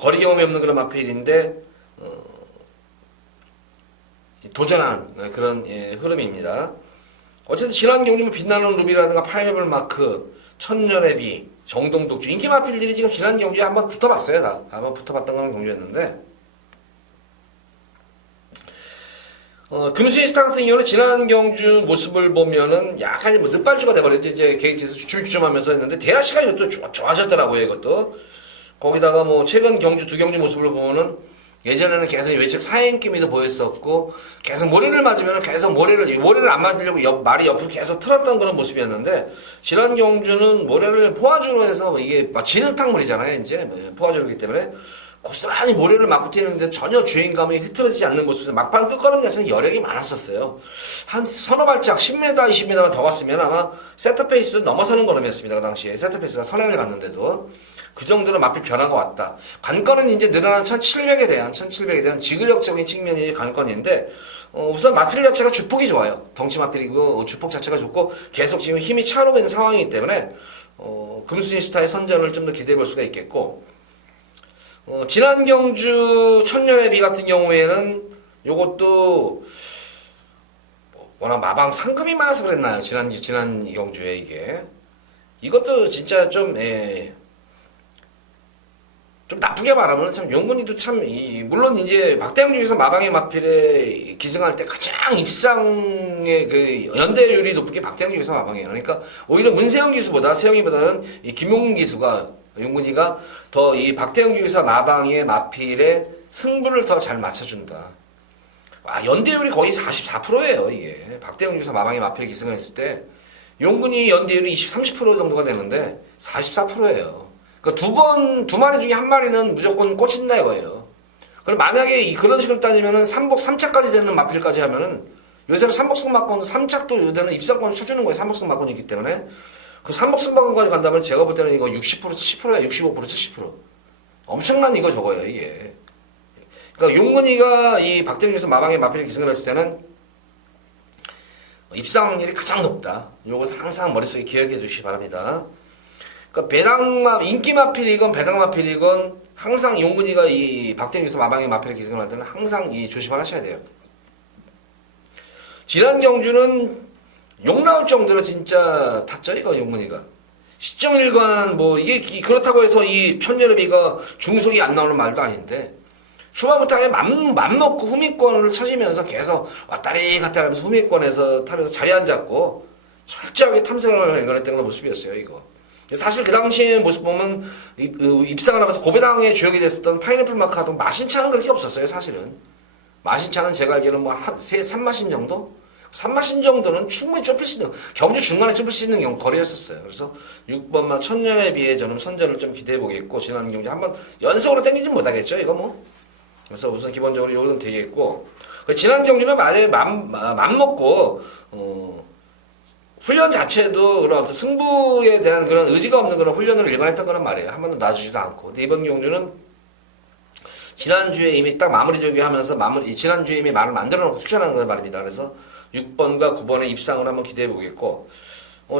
거리 경험이 없는 그런 마필인데 도전한 그런 흐름입니다. 어쨌든 지난 경주는 빛나는 루비라든가 파이널 마크, 천년의 비, 정동독주 인기 마필들이 지금 지난 경주에 한번 붙어봤어요. 다 한번 붙어봤던 그런 경주였는데 금수인 스타 같은 경우는 지난 경주 모습을 보면은 약간 뭐 늦발주가 돼버렸지. 이제 게이트에서 줄줄하면서 했는데 대하시가 이것도 좋아하셨더라고요. 이것도 거기다가 뭐 최근 경주 두 경주 모습을 보면은 예전에는 계속 외측 사행기미도 보였었고 계속 모래를 맞으면 계속 모래를 안 맞으려고 말이 옆으로 계속 틀었던 그런 모습이었는데 지난 경주는 모래를 포화주로 해서 이게 막 진흙탕물이잖아요. 이제 포화주로기 때문에 고스란히 모래를 맞고 뛰는데 전혀 주행감이 흐트러지지 않는 모습에서 막판 끝걸음 자체는 여력이 많았었어요. 한 서너 발짝 10m, 20m만 더 갔으면 아마 세트페이스도 넘어서는 걸음이었습니다. 그 당시에 세트페이스가 선행을 갔는데도 그 정도로 마필 변화가 왔다. 관건은 이제 늘어난 1700에 대한 지구력적인 측면이 관건인데 우선 마필 자체가 주폭이 좋아요. 덩치 마필이고 주폭 자체가 좋고 계속 지금 힘이 차오르고 있는 상황이기 때문에 금수진 스타의 선전을 좀 더 기대해 볼 수가 있겠고 지난 경주 천년의 비 같은 경우에는 요것도 워낙 마방 상금이 많아서 그랬나요? 지난 경주에 이것도 진짜 좀 나쁘게 말하면 참 용문이도 참 물론 이제 박대영 중에서 마방의 마필에 기승할 때 가장 입상의 그 연대율이 높은 게 박대영 중에서 마방이에요. 그러니까 오히려 문세영 기수보다 세영이보다는 이 김용근 기수가 용문이가 더 이 박대영 중에서 마방의 마필에 승부를 더 잘 맞춰준다. 연대율이 거의 44%예요, 이게. 박대영 중에서 마방이 마필 기승을 했을 때, 용근이 연대율이 30% 정도가 되는데, 44%예요. 그러니까 두 마리 중에 한 마리는 무조건 꽂힌다 이거예요. 그럼 만약에 그런 식으로 따지면은 3차까지 되는 마필까지 하면은, 요새는 3복승 막권, 3착도 요새는 입상권을 쳐주는 거예요. 3복승 막권이 있기 때문에. 그 3복승 막권까지 간다면 제가 볼 때는 이거 60%, 70%야, 65%, 70%. 엄청난 이거 저거예요, 이게. 그러니까 용근이가 이 박대중에서 마방의 마필을 기승을 했을 때는 입상률이 가장 높다. 이것을 항상 머릿속에 기억해 주시기 바랍니다. 그러니까 인기 마필이건 배당 마필이건 항상 용근이가 이 박대중에서 마방의 마필을 기승을 할 때는 항상 조심을 하셔야 돼요. 지난 경주는 욕 나올 정도로 진짜 탔죠, 이거 용근이가. 시정일관 이게 그렇다고 해서 이 천여름이가 중속이 안 나오는 말도 아닌데 초반부터 아예 맘먹고 후미권을 찾으면서 계속 왔다리 갔다리 하면서 후미권에서 타면서 자리 안 잡고 철저하게 탐색을 해냈던 그런 모습이었어요, 이거. 사실 그 당시의 모습 보면 입상을 하면서 고배당의 주역이 됐었던 파인애플 마카도 마신차는 그렇게 없었어요, 사실은. 마신차는 제가 알기로는 3마신 정도? 3마신 정도는 충분히 좁힐 수 있는, 경주 중간에 좁힐 수 있는 거리였었어요. 그래서 6번마 천년에 비해 저는 선전을 좀 기대해 보겠고, 지난 경주 한번 연속으로 땡기진 못하겠죠, 이거 그래서 우선 기본적으로 요건 되겠고, 지난 경주는 아예 맘먹고, 훈련 자체도 그런 어떤 승부에 대한 그런 의지가 없는 그런 훈련을 일관했던 거란 말이에요. 한 번도 놔주지도 않고. 근데 이번 경주는 지난주에 이미 딱 마무리 저기하면서 지난주에 이미 말을 만들어 놓고 출전하는 거 말입니다. 그래서 6번과 9번의 입상을 한번 기대해 보겠고,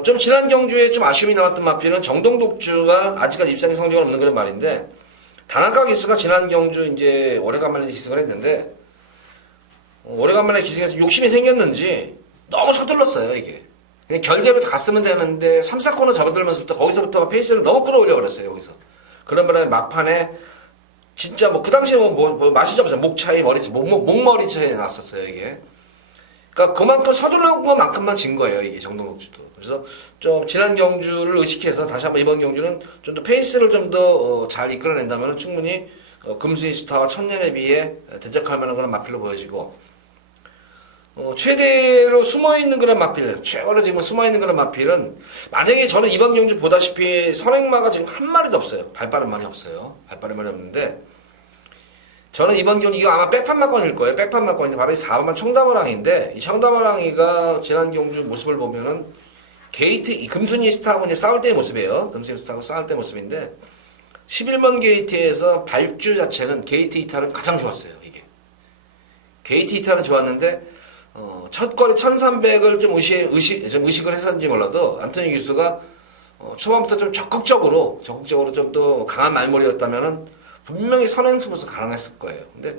좀 지난 경주에 좀 아쉬움이 남았던 마필은 정동독주가 아직까지 입상의 성적은 없는 그런 말인데, 다나카 기수가 지난 경주 이제 오래간만에 기승을 했는데, 오래간만에 기승해서 욕심이 생겼는지 너무 서둘렀어요, 이게. 그냥 결대로 갔으면 되는데 3, 4코너 접어들면서부터 거기서부터 페이스를 너무 끌어올려 버렸어요, 여기서. 그런 바람에 막판에 진짜 그 당시에 맛이 잡았어요. 목머리 차이 났었어요, 이게. 그러니까 그만큼 서두른 것만큼만 진 거예요, 이게 정동독주도. 그래서 좀 지난 경주를 의식해서 다시 한번 이번 경주는 좀 더 페이스를 좀 더 잘 이끌어낸다면 충분히 금수인 스타와 천년에 비해 대적할 만한 그런 마필로 보여지고, 최대로 숨어있는 그런 마필, 최고로 지금 숨어있는 그런 마필은, 만약에 저는 이번 경주 보다시피 선행마가 지금 한 마리도 없어요. 발빠른 말이 없어요. 발빠른 말이 없는데, 저는 이번 경주 이거 아마 백판 막건일 거예요. 백판 막건인데 바로 이 4번만 청담호랑이인데, 이 청담호랑이가 지난 경주 모습을 보면은 게이트, 이 금순이 스타하고 이제 싸울 때의 모습이에요. 금순이 스타하고 싸울 때의 모습인데, 11번 게이트에서 발주 자체는 게이트 이탈은 가장 좋았어요, 이게. 게이트 이탈은 좋았는데, 첫 거리 1300을 좀 의식을 했었는지 몰라도, 안토니 기수가 초반부터 좀 적극적으로 좀 더 강한 말머리였다면은 분명히 선행승부수 가능했을 거예요. 근데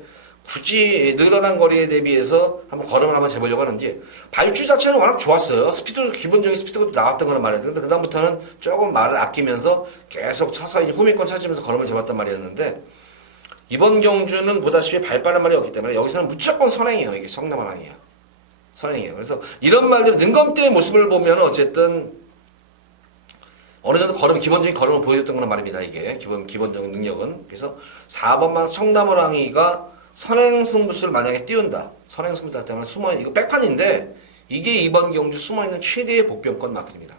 굳이 늘어난 거리에 대비해서 한번 걸음을 한번 재보려고 하는지, 발주 자체는 워낙 좋았어요. 기본적인 스피드가 나왔던 거는 말이에요. 근데 그다음부터는 조금 말을 아끼면서 계속 서서히 후미권 찾으면서 걸음을 재봤단 말이었는데, 이번 경주는 보다시피 발빠른 말이 없기 때문에 여기서는 무조건 선행이에요. 이게 성남호랑이야. 선행이에요. 그래서 이런 말들은 능검대의 모습을 보면 어쨌든 어느 정도 기본적인 걸음을 보여줬던 거란 말입니다. 이게 기본적인 능력은. 그래서 4번만 청담호랑이가 선행승부수를 만약에 띄운다. 선행승부수 때문에 숨어있는, 이거 백판인데 이게 이번 경주 숨어있는 최대의 복병권 마필입니다.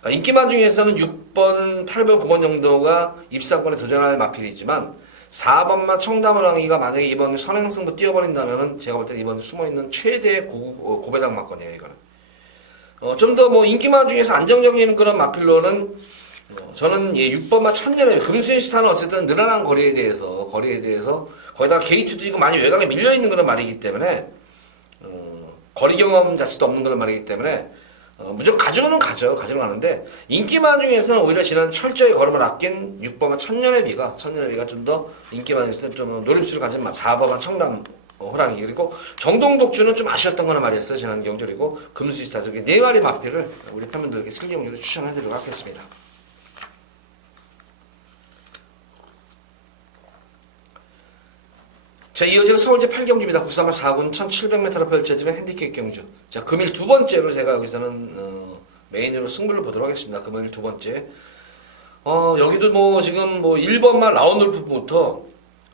그러니까 인기만 중에서는 6번, 8번, 9번 정도가 입상권에 도전할 마필이지만 4번만 청담호랑이가 만약에 이번 선행승부 뛰어버린다면은 제가 볼 때 이번 숨어있는 최대의 고배당 마건이에요, 이거는. 좀 더 인기만 중에서 안정적인 그런 마필로는, 저는 6번만 천년에, 금수인 스타는 어쨌든 늘어난 거리에 대해서, 거기다가 게이트도 지금 많이 외곽에 밀려있는 그런 말이기 때문에, 거리 경험 자체도 없는 그런 말이기 때문에, 무조건 가져는 가는데, 인기만 중에서는 오히려 지난 철저히 걸음을 아낀 6번만 천년의 비가 좀 더 인기만 중에서는 좀 노림수를 가진 4번만 청담 호랑이, 그리고 정동독주는 좀 아쉬웠던 거나 말이었어요. 지난 경주리고 금수이스타 저기 4마리 마필을 우리 팬분들께 실경주로 추천해드리도록 하겠습니다. 자, 이어지는 서울제 8경주입니다. 934군 1700m로 펼쳐지는 핸디캡 경주. 자, 금일 두 번째로 제가 여기서는 메인으로 승부를 보도록 하겠습니다. 금일 두 번째. 여기도 지금 1번만 라운드골프부터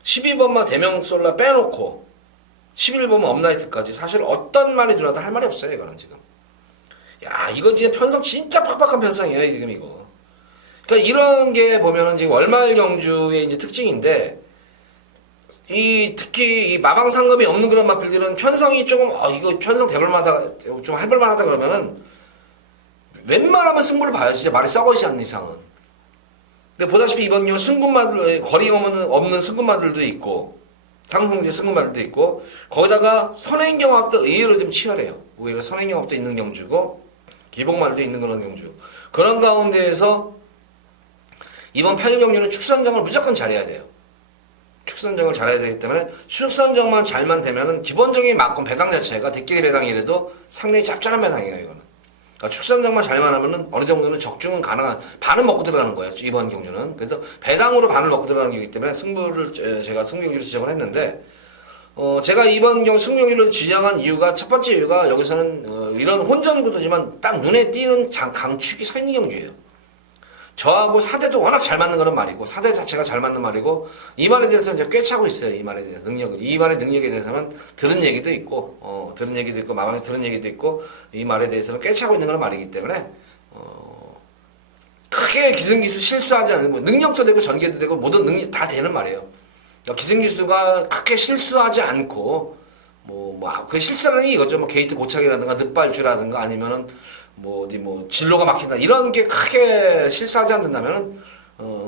12번만 대명솔라 빼놓고 11번만 업라이트까지 사실 어떤 말이 들어도 할 말이 없어요. 이거는 지금. 야, 이거 지금 편성 진짜 팍팍한 편성이에요. 지금 이거. 그러니까 이런 게 보면은 지금 월말 경주의 이제 특징인데, 특히 이 마방 상금이 없는 그런 마필들은 편성이 조금 이거 편성 돼볼만하다, 좀 해볼만하다 그러면은 웬만하면 승부를 봐야지. 진짜 말이 썩어지지 않는 이상은. 근데 보다시피 이번 요 승군마들, 거리가 없는 승군마들도 있고, 상승세 승군마들도 있고, 거기다가 선행경합도 의외로 좀 치열해요. 오히려 선행경합도 있는 경주고, 기복마들도 있는 그런 경주. 그런 가운데에서 이번 8경주는 축선정을 무조건 잘해야 돼요. 축선정을 잘해야 되기 때문에 축선정만 잘만 되면은 기본적인 막권 배당 자체가 대끼리 배당이라도 상당히 짭짤한 배당이에요. 이거는. 그러니까 축선정만 잘만 하면은 어느 정도는 적중은 가능한, 반은 먹고 들어가는 거예요. 이번 경주는. 그래서 배당으로 반을 먹고 들어가는 거기 때문에 승부를 제가 승부경주로 지정을 했는데, 제가 이번 승부경주를 지정한 이유가, 첫 번째 이유가 여기서는 이런 혼전 구도지만 딱 눈에 띄는 강축이 서 있는 경주예요. 저하고 사대도 워낙 잘 맞는 거는 말이고, 사대 자체가 잘 맞는 말이고, 이 말에 대해서는 이제 꿰차고 있어요. 이 말에 대해서 이 말의 능력에 대해서는 들은 얘기도 있고, 마방에서 들은 얘기도 있고, 이 말에 대해서는 꿰차고 있는 거는 말이기 때문에, 크게 기승기수 실수하지 않는, 뭐 능력도 되고 전개도 되고 모든 능력 다 되는 말이에요. 그러니까 기승기수가 크게 실수하지 않고, 그 실수라는 게 이거죠. 뭐 게이트 고착이라든가 늑발주라든가 아니면은 진로가 막힌다. 이런 게 크게 실수하지 않는다면은,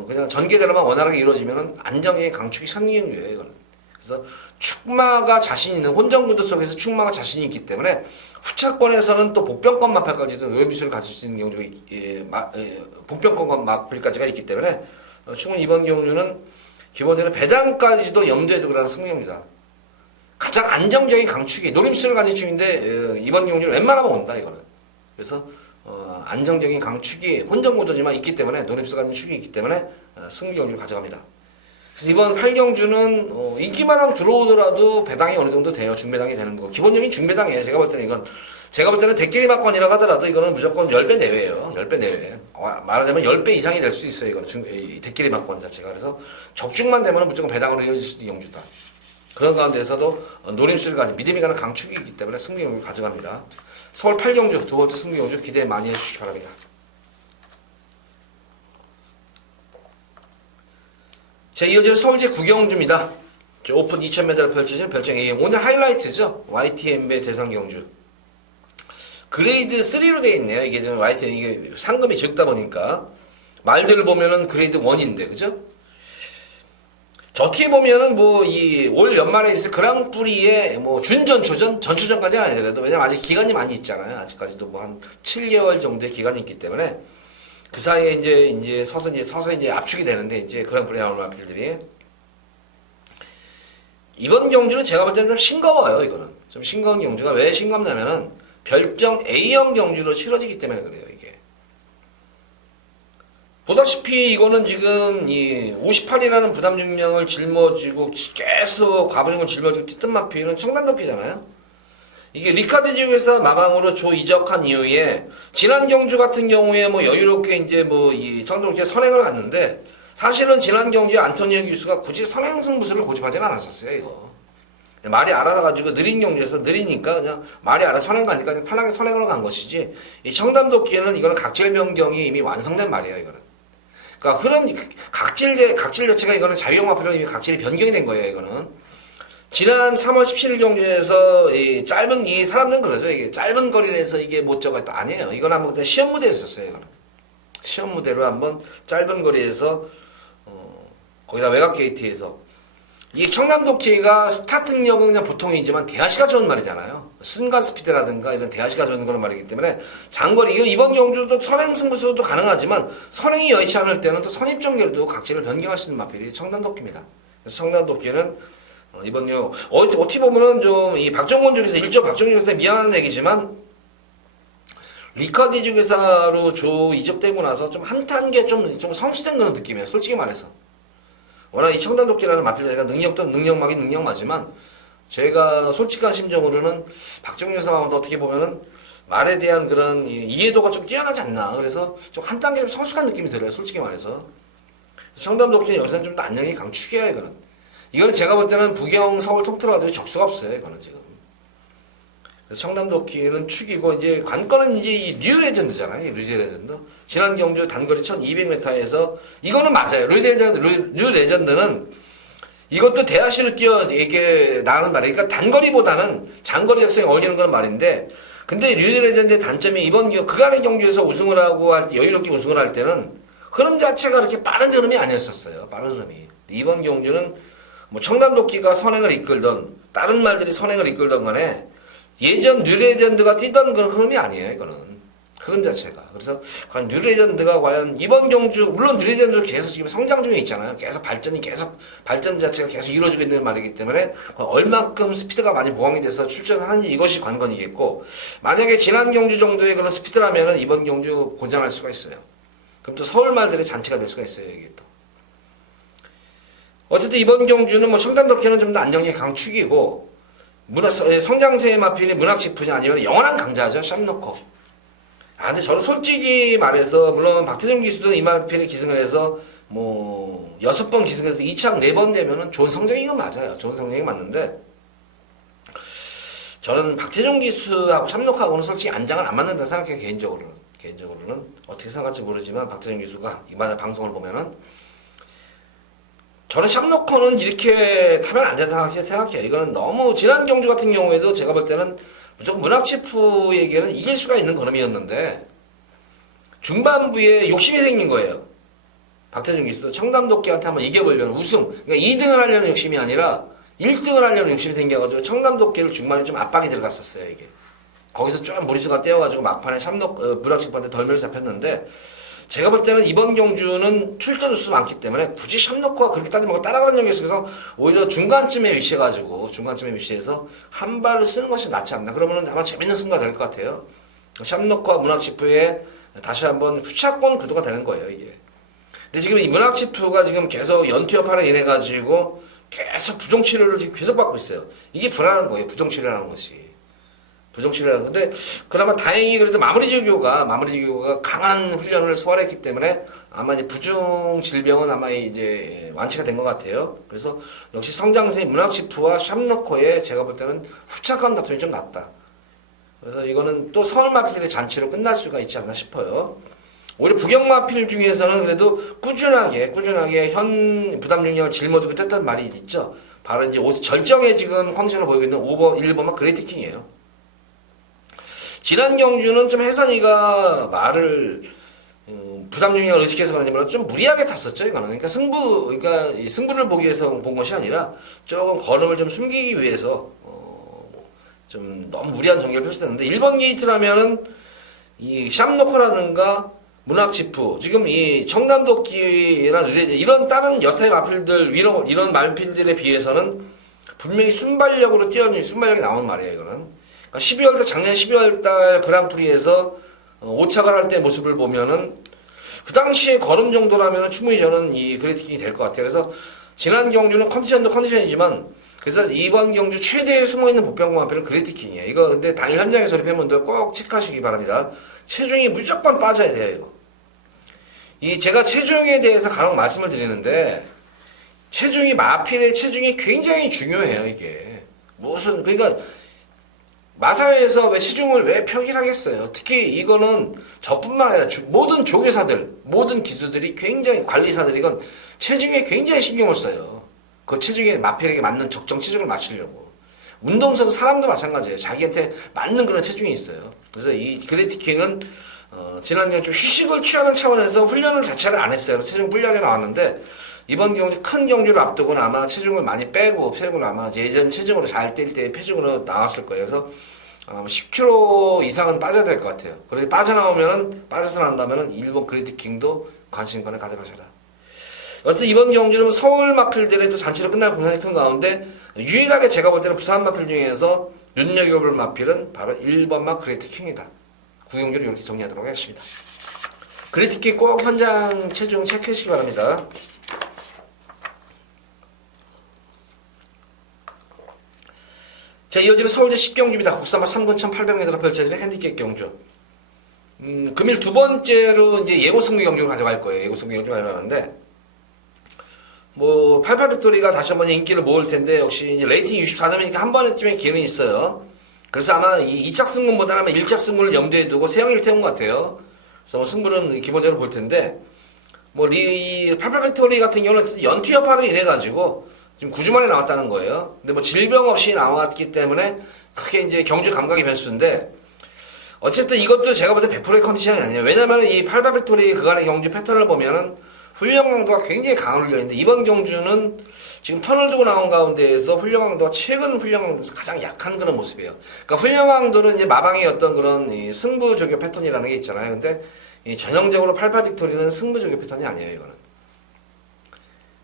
그냥 전개대로만 원활하게 이루어지면은 안정의 강축이 선경주예요, 이거는. 그래서 축마가 자신 있는, 혼전구도 속에서 축마가 자신이 있기 때문에 후차권에서는 또 복병권 마필까지도 노예비수를 가질 수 있는 경주가, 복병권 마필까지가 있기 때문에, 충분히 이번 경주는 기본적으로 배당까지도 염두에 두고 라는 승리입니다. 가장 안정적인 강축이, 노림수를 가진 축인데, 이번 경주는 웬만하면 온다, 이거는. 그래서 안정적인 강축이 혼전구도지만 있기 때문에, 노림수가 가진 축이 있기 때문에 승리 경주를 가져갑니다. 그래서 이번 8경주는 인기만 하면 들어오더라도 배당이 어느 정도 돼요. 중배당이 되는 거. 기본적인 중배당이에요. 제가 볼 때는 대끼리 막권이라고 하더라도 이거는 무조건 10배 내외예요. 10배 내외. 말하자면 10배 이상이 될 수 있어요. 이거는 대끼리 막권 자체가. 그래서 적중만 되면 무조건 배당으로 이어질 수 있는 경주다. 그런 가운데에서도 노림수를 가진 믿음이 가는 강축이 있기 때문에 승리 경주 가져갑니다. 서울 8경주 두 번째 승리 경주 기대 많이 해주시기 바랍니다. 자, 이어지는 서울제 9경주입니다. 오픈 2000m로 펼쳐진 별정 AM. 오늘 하이라이트죠. YTM배 대상 경주. 그레이드 3로 되어 있네요. 이게 좀 이게 상금이 적다 보니까 말들을 보면은 그레이드 1인데, 그죠? 어떻게 보면은 올 연말에 있을 그랑프리의 전초전까지는 아니더라도, 왜냐면 아직 기간이 많이 있잖아요. 아직까지도 한 7개월 정도의 기간이 있기 때문에 그 사이에 이제 서서 압축이 되는데, 이제 그랑프리 나오는 마필들이. 이번 경주는 제가 볼 때는 좀 싱거워요. 이거는 좀 싱거운 경주가. 왜 싱겁냐면은 별정 A형 경주로 치러지기 때문에 그래요. 이게 보다시피 이거는 지금 이 58이라는 부담 증명을 짊어지고 계속 과부증을 짊어지고 뛰던 마필은 청담도끼잖아요. 이게 리카드 지역에서 마방으로 이적한 이후에 지난 경주 같은 경우에 여유롭게 이 청담도끼가 선행을 갔는데, 사실은 지난 경주에 안토니오 기수가 굳이 선행 승부수를 고집하지는 않았었어요. 이거 말이 알아가지고 느린 경주에서 느리니까 그냥 말이 알아 선행 가니까 그냥 편하게 선행으로 간 것이지, 이 청담도끼에는 이거는 각질 변경이 이미 완성된 말이에요. 이거는. 그러니까 그런 각질 자체가 이거는 자유형 마필은 이미 각질이 변경이 된 거예요. 이거는 지난 3월 17일 경주에서 이 사람들은 그러죠. 이게 짧은 거리에서 이게 못 적었다. 아니에요. 이건 한번 그때 시험 무대였었어요. 이거는 시험 무대로 한번 짧은 거리에서 거기다 외곽 게이트에서, 이 청담도끼가 스타트력은 그냥 보통이지만 대하시가 좋은 말이잖아요. 순간 스피드라든가 이런 대하시가 좋은 그런 말이기 때문에 장거리, 이번 경주도 선행 승부수도 가능하지만 선행이 여의치 않을 때는 또 선입전개로도 각질을 변경할 수 있는 마필이 청담도끼입니다. 그래서 청담도끼는 이번 어떻게 보면은 좀 이 박정권 쪽에서 박정권 쪽에서 미안한 얘기지만, 리카드 쪽에서로 이적되고 나서 좀 한 단계 좀 성수된 그런 느낌이에요. 솔직히 말해서. 워낙 이 청담도끼라는 마필 자체가 능력마지만, 제가 솔직한 심정으로는 박정현 선수하고도 어떻게 보면은 말에 대한 그런 이해도가 좀 뛰어나지 않나. 그래서 좀 한 단계 좀 성숙한 느낌이 들어요. 솔직히 말해서. 청담도끼는 여기서는 좀 더 안정이 강축이야. 이거는. 이거는 제가 볼 때는 부경 서울 통틀어 가지고 적수가 없어요. 이거는 지금. 그래서 청담도끼는 축이고 이제 관건은 이제 이 뉴레전드잖아요. 뉴레전드. 지난 경주 단거리 1200m에서 이거는 맞아요. 뉴레전드는 이것도 대하시로 뛰어 이렇게 나가는 말이에요. 그러니까 단거리보다는 장거리 적성에 어울리는 건 말인데 근데 뉴레전드의 단점이 이번 그간의 경주에서 우승을 하고 여유롭게 우승을 할 때는 흐름 자체가 그렇게 빠른 흐름이 아니었었어요. 빠른 흐름이. 이번 경주는 뭐 청담도끼가 선행을 이끌던 다른 말들이 선행을 이끌던 간에 예전 뉴레전드가 뛰던 그런 흐름이 아니에요. 이거는 흐름 자체가. 그래서 과연 뉴레전드가 과연 이번 경주 물론 뉴레전드도 계속 지금 성장 중에 있잖아요. 계속 발전 자체가 계속 이루어지고 있는 말이기 때문에 얼만큼 스피드가 많이 보강이 돼서 출전하는지 이것이 관건이겠고 만약에 지난 경주 정도의 그런 스피드라면은 이번 경주 곤장할 수가 있어요. 그럼 또 서울 말들의 잔치가 될 수가 있어요. 이게 또. 어쨌든 이번 경주는 뭐 청담도끼는 좀 더 안정이 강축이고 성장세의 마필이 문학지푸냐 아니면 영원한 강자죠. 샵노커. 근데 저는 솔직히 말해서 물론 박태정 기수도 이 마필에 기승을 해서 뭐 6번 기승해서 2창 4번 되면은 좋은 성적인 건 맞아요. 좋은 성적이 맞는데 저는 박태정 기수하고 샵노커하고는 솔직히 안장을 안 맞는다 생각해요. 개인적으로는 어떻게 생각할지 모르지만 박태정 기수가 이번에 방송을 보면은 저는 샵노커는 이렇게 타면 안 된다고 생각해요. 이거는 너무 지난 경주 같은 경우에도 제가 볼 때는 무조건 문학치프에게는 이길 수가 있는 걸음이었는데 중반부에 욕심이 생긴 거예요. 박태준 기수도 청담도끼한테 한번 이겨보려는 우승, 그러니까 2등을 하려는 욕심이 아니라 1등을 하려는 욕심이 생겨가지고 청담도끼를 중반에 좀 압박이 들어갔었어요. 이게 거기서 좀 무리수가 떼어가지고 막판에 문학치프한테 덜미를 잡혔는데 제가 볼 때는 이번 경주는 출전 수 많기 때문에 굳이 샵노커가 그렇게 따지면 따라가는 경기에 있어서 오히려 중간쯤에 위치해서 한 발을 쓰는 것이 낫지 않나. 그러면 아마 재밌는 승부가 될 것 같아요. 샵노커와 문학치프의 다시 한번 후차권 구도가 되는 거예요, 이게. 근데 지금 이 문학치프가 지금 계속 연투여파로 인해 가지고 계속 부종치료를 지금 계속 받고 있어요. 이게 불안한 거예요, 부종치료라는 것이. 근데 그나마 다행히 그래도 마무리지교가 강한 훈련을 소화했기 때문에 아마 이제 부중 질병은 아마 이제 완치가 된 것 같아요. 그래서 역시 성장세 문학치프와 샵노커의 제가 볼 때는 후착권 다툼이 좀 낫다. 그래서 이거는 또 서울마필의 잔치로 끝날 수가 있지 않나 싶어요. 오히려 부경마필 중에서는 그래도 꾸준하게 현 부담 중량을 짊어지고 뛰었던 말이 있죠. 바로 이제 절정의 지금 컨디션을 보이고 있는 1번마 그레이트킹이에요. 지난 경주는 좀 혜선이가 말을 부담 중량을 의식해서 그런지 몰라도 좀 무리하게 탔었죠. 이거는 그러니까 승부를 보기 위해서 본 것이 아니라 조금 걸음을 좀 숨기기 위해서 좀 너무 무리한 전개를 펼쳤는데 1번 게이트라면은 이 샵노커라든가 문학지프 지금 이 청담도끼나 이런 다른 여타의 마필들 이런 마필들에 비해서는 분명히 순발력으로 순발력이 나오는 말이에요. 이거는. 작년 12월달 그랑프리에서 오착을 할 때 모습을 보면은 그 당시에 걸음 정도라면 충분히 저는 이 그레이트킹이 될 것 같아요. 그래서 지난 경주는 컨디션도 컨디션이지만 그래서 이번 경주 최대의 숨어있는 보병공 앞에는 그레이트킹이에요. 이거 근데 당일 현장에 조립한 분들 꼭 체크하시기 바랍니다. 체중이 무조건 빠져야 돼요. 이거. 제가 체중에 대해서 간혹 말씀을 드리는데 마필의 체중이 굉장히 중요해요. 이게 그러니까 마사회에서 왜 체중을 왜 표기하겠어요? 특히 이거는 저뿐만 아니라 모든 조교사들, 모든 기수들이 굉장히 관리사들이건 체중에 굉장히 신경을 써요. 그 체중에 마필에게 맞는 적정 체중을 맞추려고. 운동선수 사람도 마찬가지예요. 자기한테 맞는 그런 체중이 있어요. 그래서 이 그레이트킹은 지난년 좀 휴식을 취하는 차원에서 훈련을 자체를 안 했어요. 체중 불량이 나왔는데 이번 경주 큰 경주를 앞두고는 아마 체중을 많이 빼고 아마 예전 체중으로 잘 뛸 때 체중으로 나왔을 거예요. 그래서 10kg 이상은 빠져야 될 것 같아요. 그래서 빠져서 나온다면은 일본 그레이트킹도 관심권을 가져가셔라. 어쨌든 이번 경주는 서울 마필들의 또 잔치로 끝날 공산이 큰 가운데 유일하게 제가 볼 때는 부산 마필 중에서 눈여겨볼 마필은 바로 1번마 그레이트킹이다. 구경주를 이렇게 정리하도록 하겠습니다. 그레이트킹 꼭 현장 체중 체크하시기 바랍니다. 자, 이어지는 서울대 10경주입니다. 국산마 3군 1800m로 펼쳐지는 핸디캡 경주. 금일 두 번째로 이제 예고승부 경주를 가져갈 거예요. 예고승부 경주를 가져가는데, 뭐 88빅토리가 다시 한번 인기를 모을 텐데 역시 이제 레이팅 64점이니까 한 번쯤에 기회는 있어요. 그래서 아마 이 2차 승부보다는 아마 1차 승부를 염두에 두고 세영이를 태운 것 같아요. 그래서 뭐 승부는 기본적으로 볼 텐데 뭐 이 88빅토리 같은 경우는 연투 여파로 인해 가지고 지금 9주만에 나왔다는 거예요. 근데 뭐 질병 없이 나왔기 때문에 크게 이제 경주 감각의 변수인데 어쨌든 이것도 제가 볼 때 100%의 컨디션이 아니에요. 왜냐면은 이 88빅토리 그간의 경주 패턴을 보면은 훈련 강도가 굉장히 강한 훈련인데 이번 경주는 지금 턴을 두고 나온 가운데에서 훈련 강도가 최근 훈련 강도에서 가장 약한 그런 모습이에요. 그러니까 훈련 강도는 이제 마방의 어떤 그런 이 승부 조교 패턴이라는 게 있잖아요. 근데 이 전형적으로 88빅토리는 승부 조교 패턴이 아니에요, 이거는.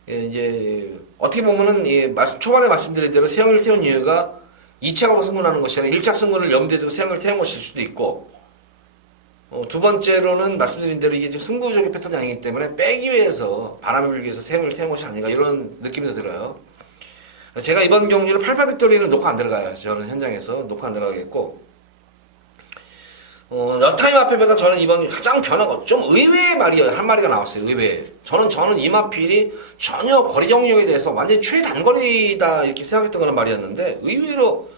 예, 이제 어떻게 보면은 이 초반에 말씀드린 대로 세영을 태운 이유가 2차로 승부하는 것이 아니라 1차 승부를 염두에 두고 세영을 태운 것일 수도 있고 두 번째로는 말씀드린 대로 이게 지금 승부적인 패턴이 아니기 때문에 빼기 위해서 바람을 불기 위해서 세영을 태운 것이 아닌가 이런 느낌도 들어요. 제가 이번 경기를 88빅토리는 놓고 안 들어가요. 저는 현장에서 놓고 안 들어가겠고 여타임 앞에보다 저는 이번 가장 변화가 좀 의외의 말이 한 마리가 나왔어요. 의외. 저는 이마필이 전혀 거리 정력에 대해서 완전히 최단거리다 이렇게 생각했던 그런 말이었는데 의외로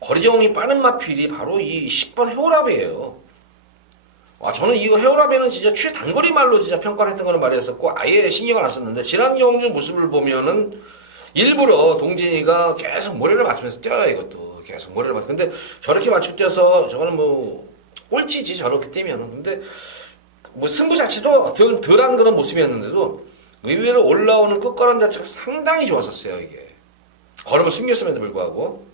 거리 정이 빠른 마필이 바로 이 10번 헤오랍이에요. 와, 저는 이거 헤오랍에는 진짜 최단거리 말로 진짜 평가를 했던 그런 말이었었고 아예 신경을 안 썼는데 지난 경주 모습을 보면은 일부러 동진이가 계속 모래를 맞추면서 뛰어요. 이것도 계속 모래를 맞추. 근데 저렇게 맞추고 뛰어서 저거는 뭐 꼴찌지 저렇게 뛰면은. 근데 뭐 승부 자체도 덜한 그런 모습이었는데도 의외로 올라오는 끝걸음 자체가 상당히 좋았었어요. 이게 걸음을 숨겼음에도 불구하고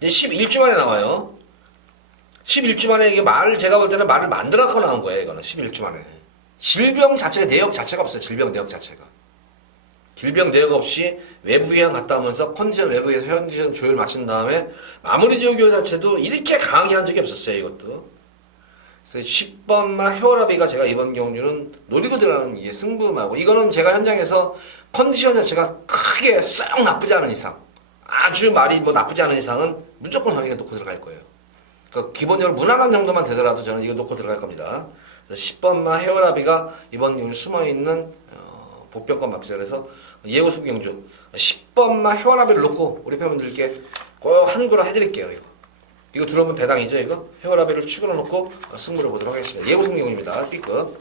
이제 11주 만에 나와요. 11주 만에 이게 제가 볼 때는 말을 만들어갖고 나온 거예요. 이거는 11주 만에 질병 자체가 내역 자체가 없어요. 질병 내역 자체가. 질병 내역 없이 외부 휴양 갔다 오면서 컨디션 외부에서 컨디션 조율 마친 다음에 마무리 조교 자체도 이렇게 강하게 한 적이 없었어요. 이것도. 그래서 10번마 헤어라비가 제가 이번 경주는 노리고 들어가는 이게 승부마고 이거는 제가 현장에서 컨디션 자체가 크게 썩 나쁘지 않은 이상 아주 말이 뭐 나쁘지 않은 이상은 무조건 저는 이거 놓고 들어갈 거예요. 그러니까 기본적으로 무난한 정도만 되더라도 저는 이거 놓고 들어갈 겁니다. 그래서 10번마 헤어라비가 이번 경주 숨어있는 복병권 막절에서 예고 승부 경주 10번마 헤어라비를 놓고 우리 팬분들께 꼭 한구로 해드릴게요. 이거 들어오면 배당이죠. 이거 헤어라비를 축으로 놓고 승부를 보도록 하겠습니다. 예고 승부 경주입니다. B급.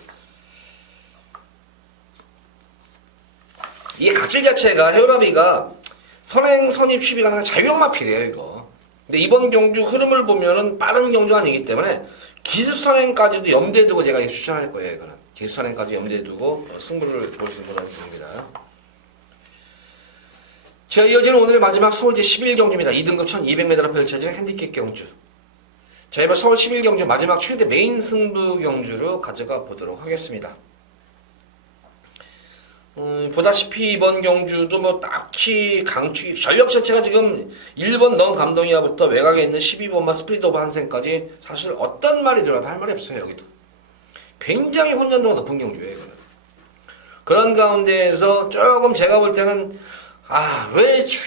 이게 각질 자체가 헤어라비가 선행 선입 취비 가능한 자유형 마필이에요. 이거. 근데 이번 경주 흐름을 보면은 빠른 경주가 아니기 때문에 기습 선행까지도 염두에 두고 제가 추천할 거예요. 이거는. 기습 선행까지 염두에 두고 승부를 보시는 분은 됩니다. 자, 이어지는 오늘의 마지막 서울 제11경주입니다. 2등급 1200m로 펼쳐지는 핸디캡 경주. 자, 이번 서울 11경주 마지막 최대 메인 승부 경주로 가져가 보도록 하겠습니다. 보다시피 이번 경주도 뭐 딱히 강추 전력 자체가 지금 1번 넌 감동이야부터 외곽에 있는 12번마 스프리드 오브 한센까지 사실 어떤 말이 들어도 할 말이 없어요. 여기도 굉장히 혼전도가 높은 경주예요. 이거는. 그런 가운데에서 조금 제가 볼 때는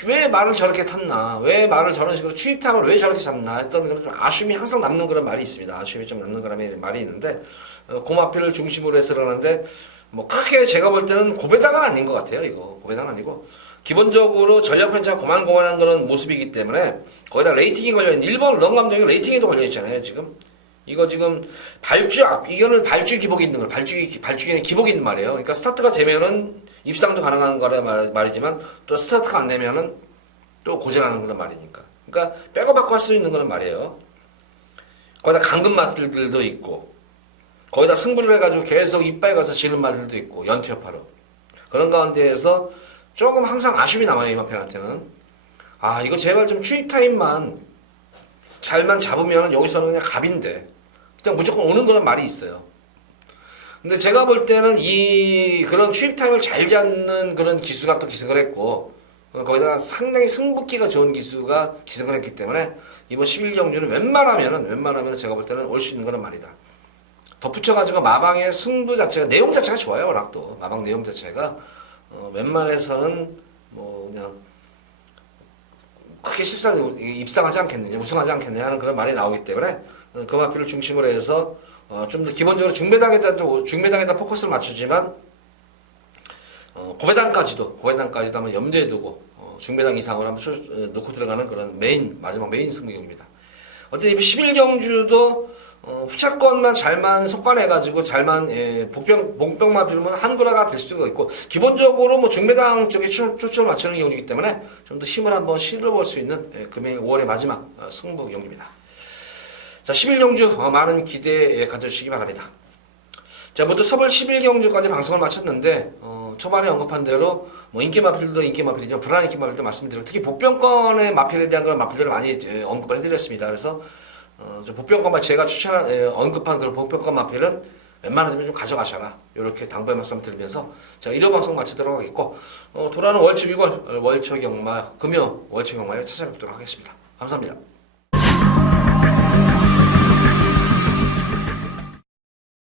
왜 말을 저렇게 탔나, 왜 말을 저런 식으로 추입탕을 왜 저렇게 잡나 했던 그런 좀 아쉬움이 항상 남는 그런 말이 있습니다. 아쉬움이 좀 남는 그런 말이 있는데 고마필을 중심으로 해서 그러는데 뭐 크게 제가 볼 때는 고배당은 아닌 것 같아요. 이거 고배당은 아니고 기본적으로 전략 편차가 고만고만한 그런 모습이기 때문에 거기다 레이팅이 걸려있는 일본 런 감독이 레이팅에도 걸려있잖아요. 지금 이거 지금 이거는 발주 기복이 있는 거예요. 발주기에는 기복이 있는 말이에요. 그러니까 스타트가 되면은 입상도 가능한 거라 말이지만 또 스타트가 안 되면은 또 고전하는 그런 말이니까. 그러니까 백업받고 할 수 있는 그런 말이에요. 거기다 강금 맛들도 있고 거기다 승부를 해가지고 계속 이빨 가서 지는 말들도 있고 연투 여파로 그런 가운데에서 조금 항상 아쉬움이 남아요. 이만 팬한테는 이거 제발 좀 추입 타임만 잘만 잡으면 여기서는 그냥 갑인데 그냥 무조건 오는 그런 말이 있어요. 근데 제가 볼 때는 그런 추입 타임을 잘 잡는 그런 기수가 또 기승을 했고 거기다가 상당히 승부기가 좋은 기수가 기승을 했기 때문에 이번 11경주는 웬만하면 제가 볼 때는 올 수 있는 그런 말이다. 덧붙여가지고 마방의 승부 자체가 내용 자체가 좋아요. 워낙 또 마방 내용 자체가 웬만해서는 뭐 그냥 크게 입상하지 않겠느냐, 우승하지 않겠느냐 하는 그런 말이 나오기 때문에 그 마필을 중심으로 해서 좀 더 기본적으로 중매당에다 포커스를 맞추지만 고배당까지도 한번 염두에 두고 중배당 이상으로 한번 놓고 들어가는 그런 마지막 메인 승부 경기입니다. 어쨌든 11경주도 후차권만 잘만 속관해가지고 잘만 복병만 빌면 한구라가 될 수가 있고, 기본적으로 뭐 중배당 쪽에 초점을 맞추는 경기이기 때문에 좀 더 힘을 한번 실어볼 수 있는 금일 5월의 마지막 승부 경기입니다. 자, 11경주 많은 기대 가져주시기 바랍니다. 자, 모두 서울 11경주까지 방송을 마쳤는데 초반에 언급한 대로 뭐 인기 마필들도 인기 마필이죠. 불안 인기 마필도 말씀드리고, 특히 복병권의 마필에 대한 그런 마필들을 많이 언급을 해드렸습니다. 그래서 복병권만 제가 언급한 그런 복병권 마필은 웬만하면 좀 가져가셔라, 이렇게 당부의 말씀 드리면서 자, 1호 방송 마치도록 하겠고, 돌아오는 월초 6월 월초 경마 금요 월초 경마를 찾아뵙도록 하겠습니다. 감사합니다.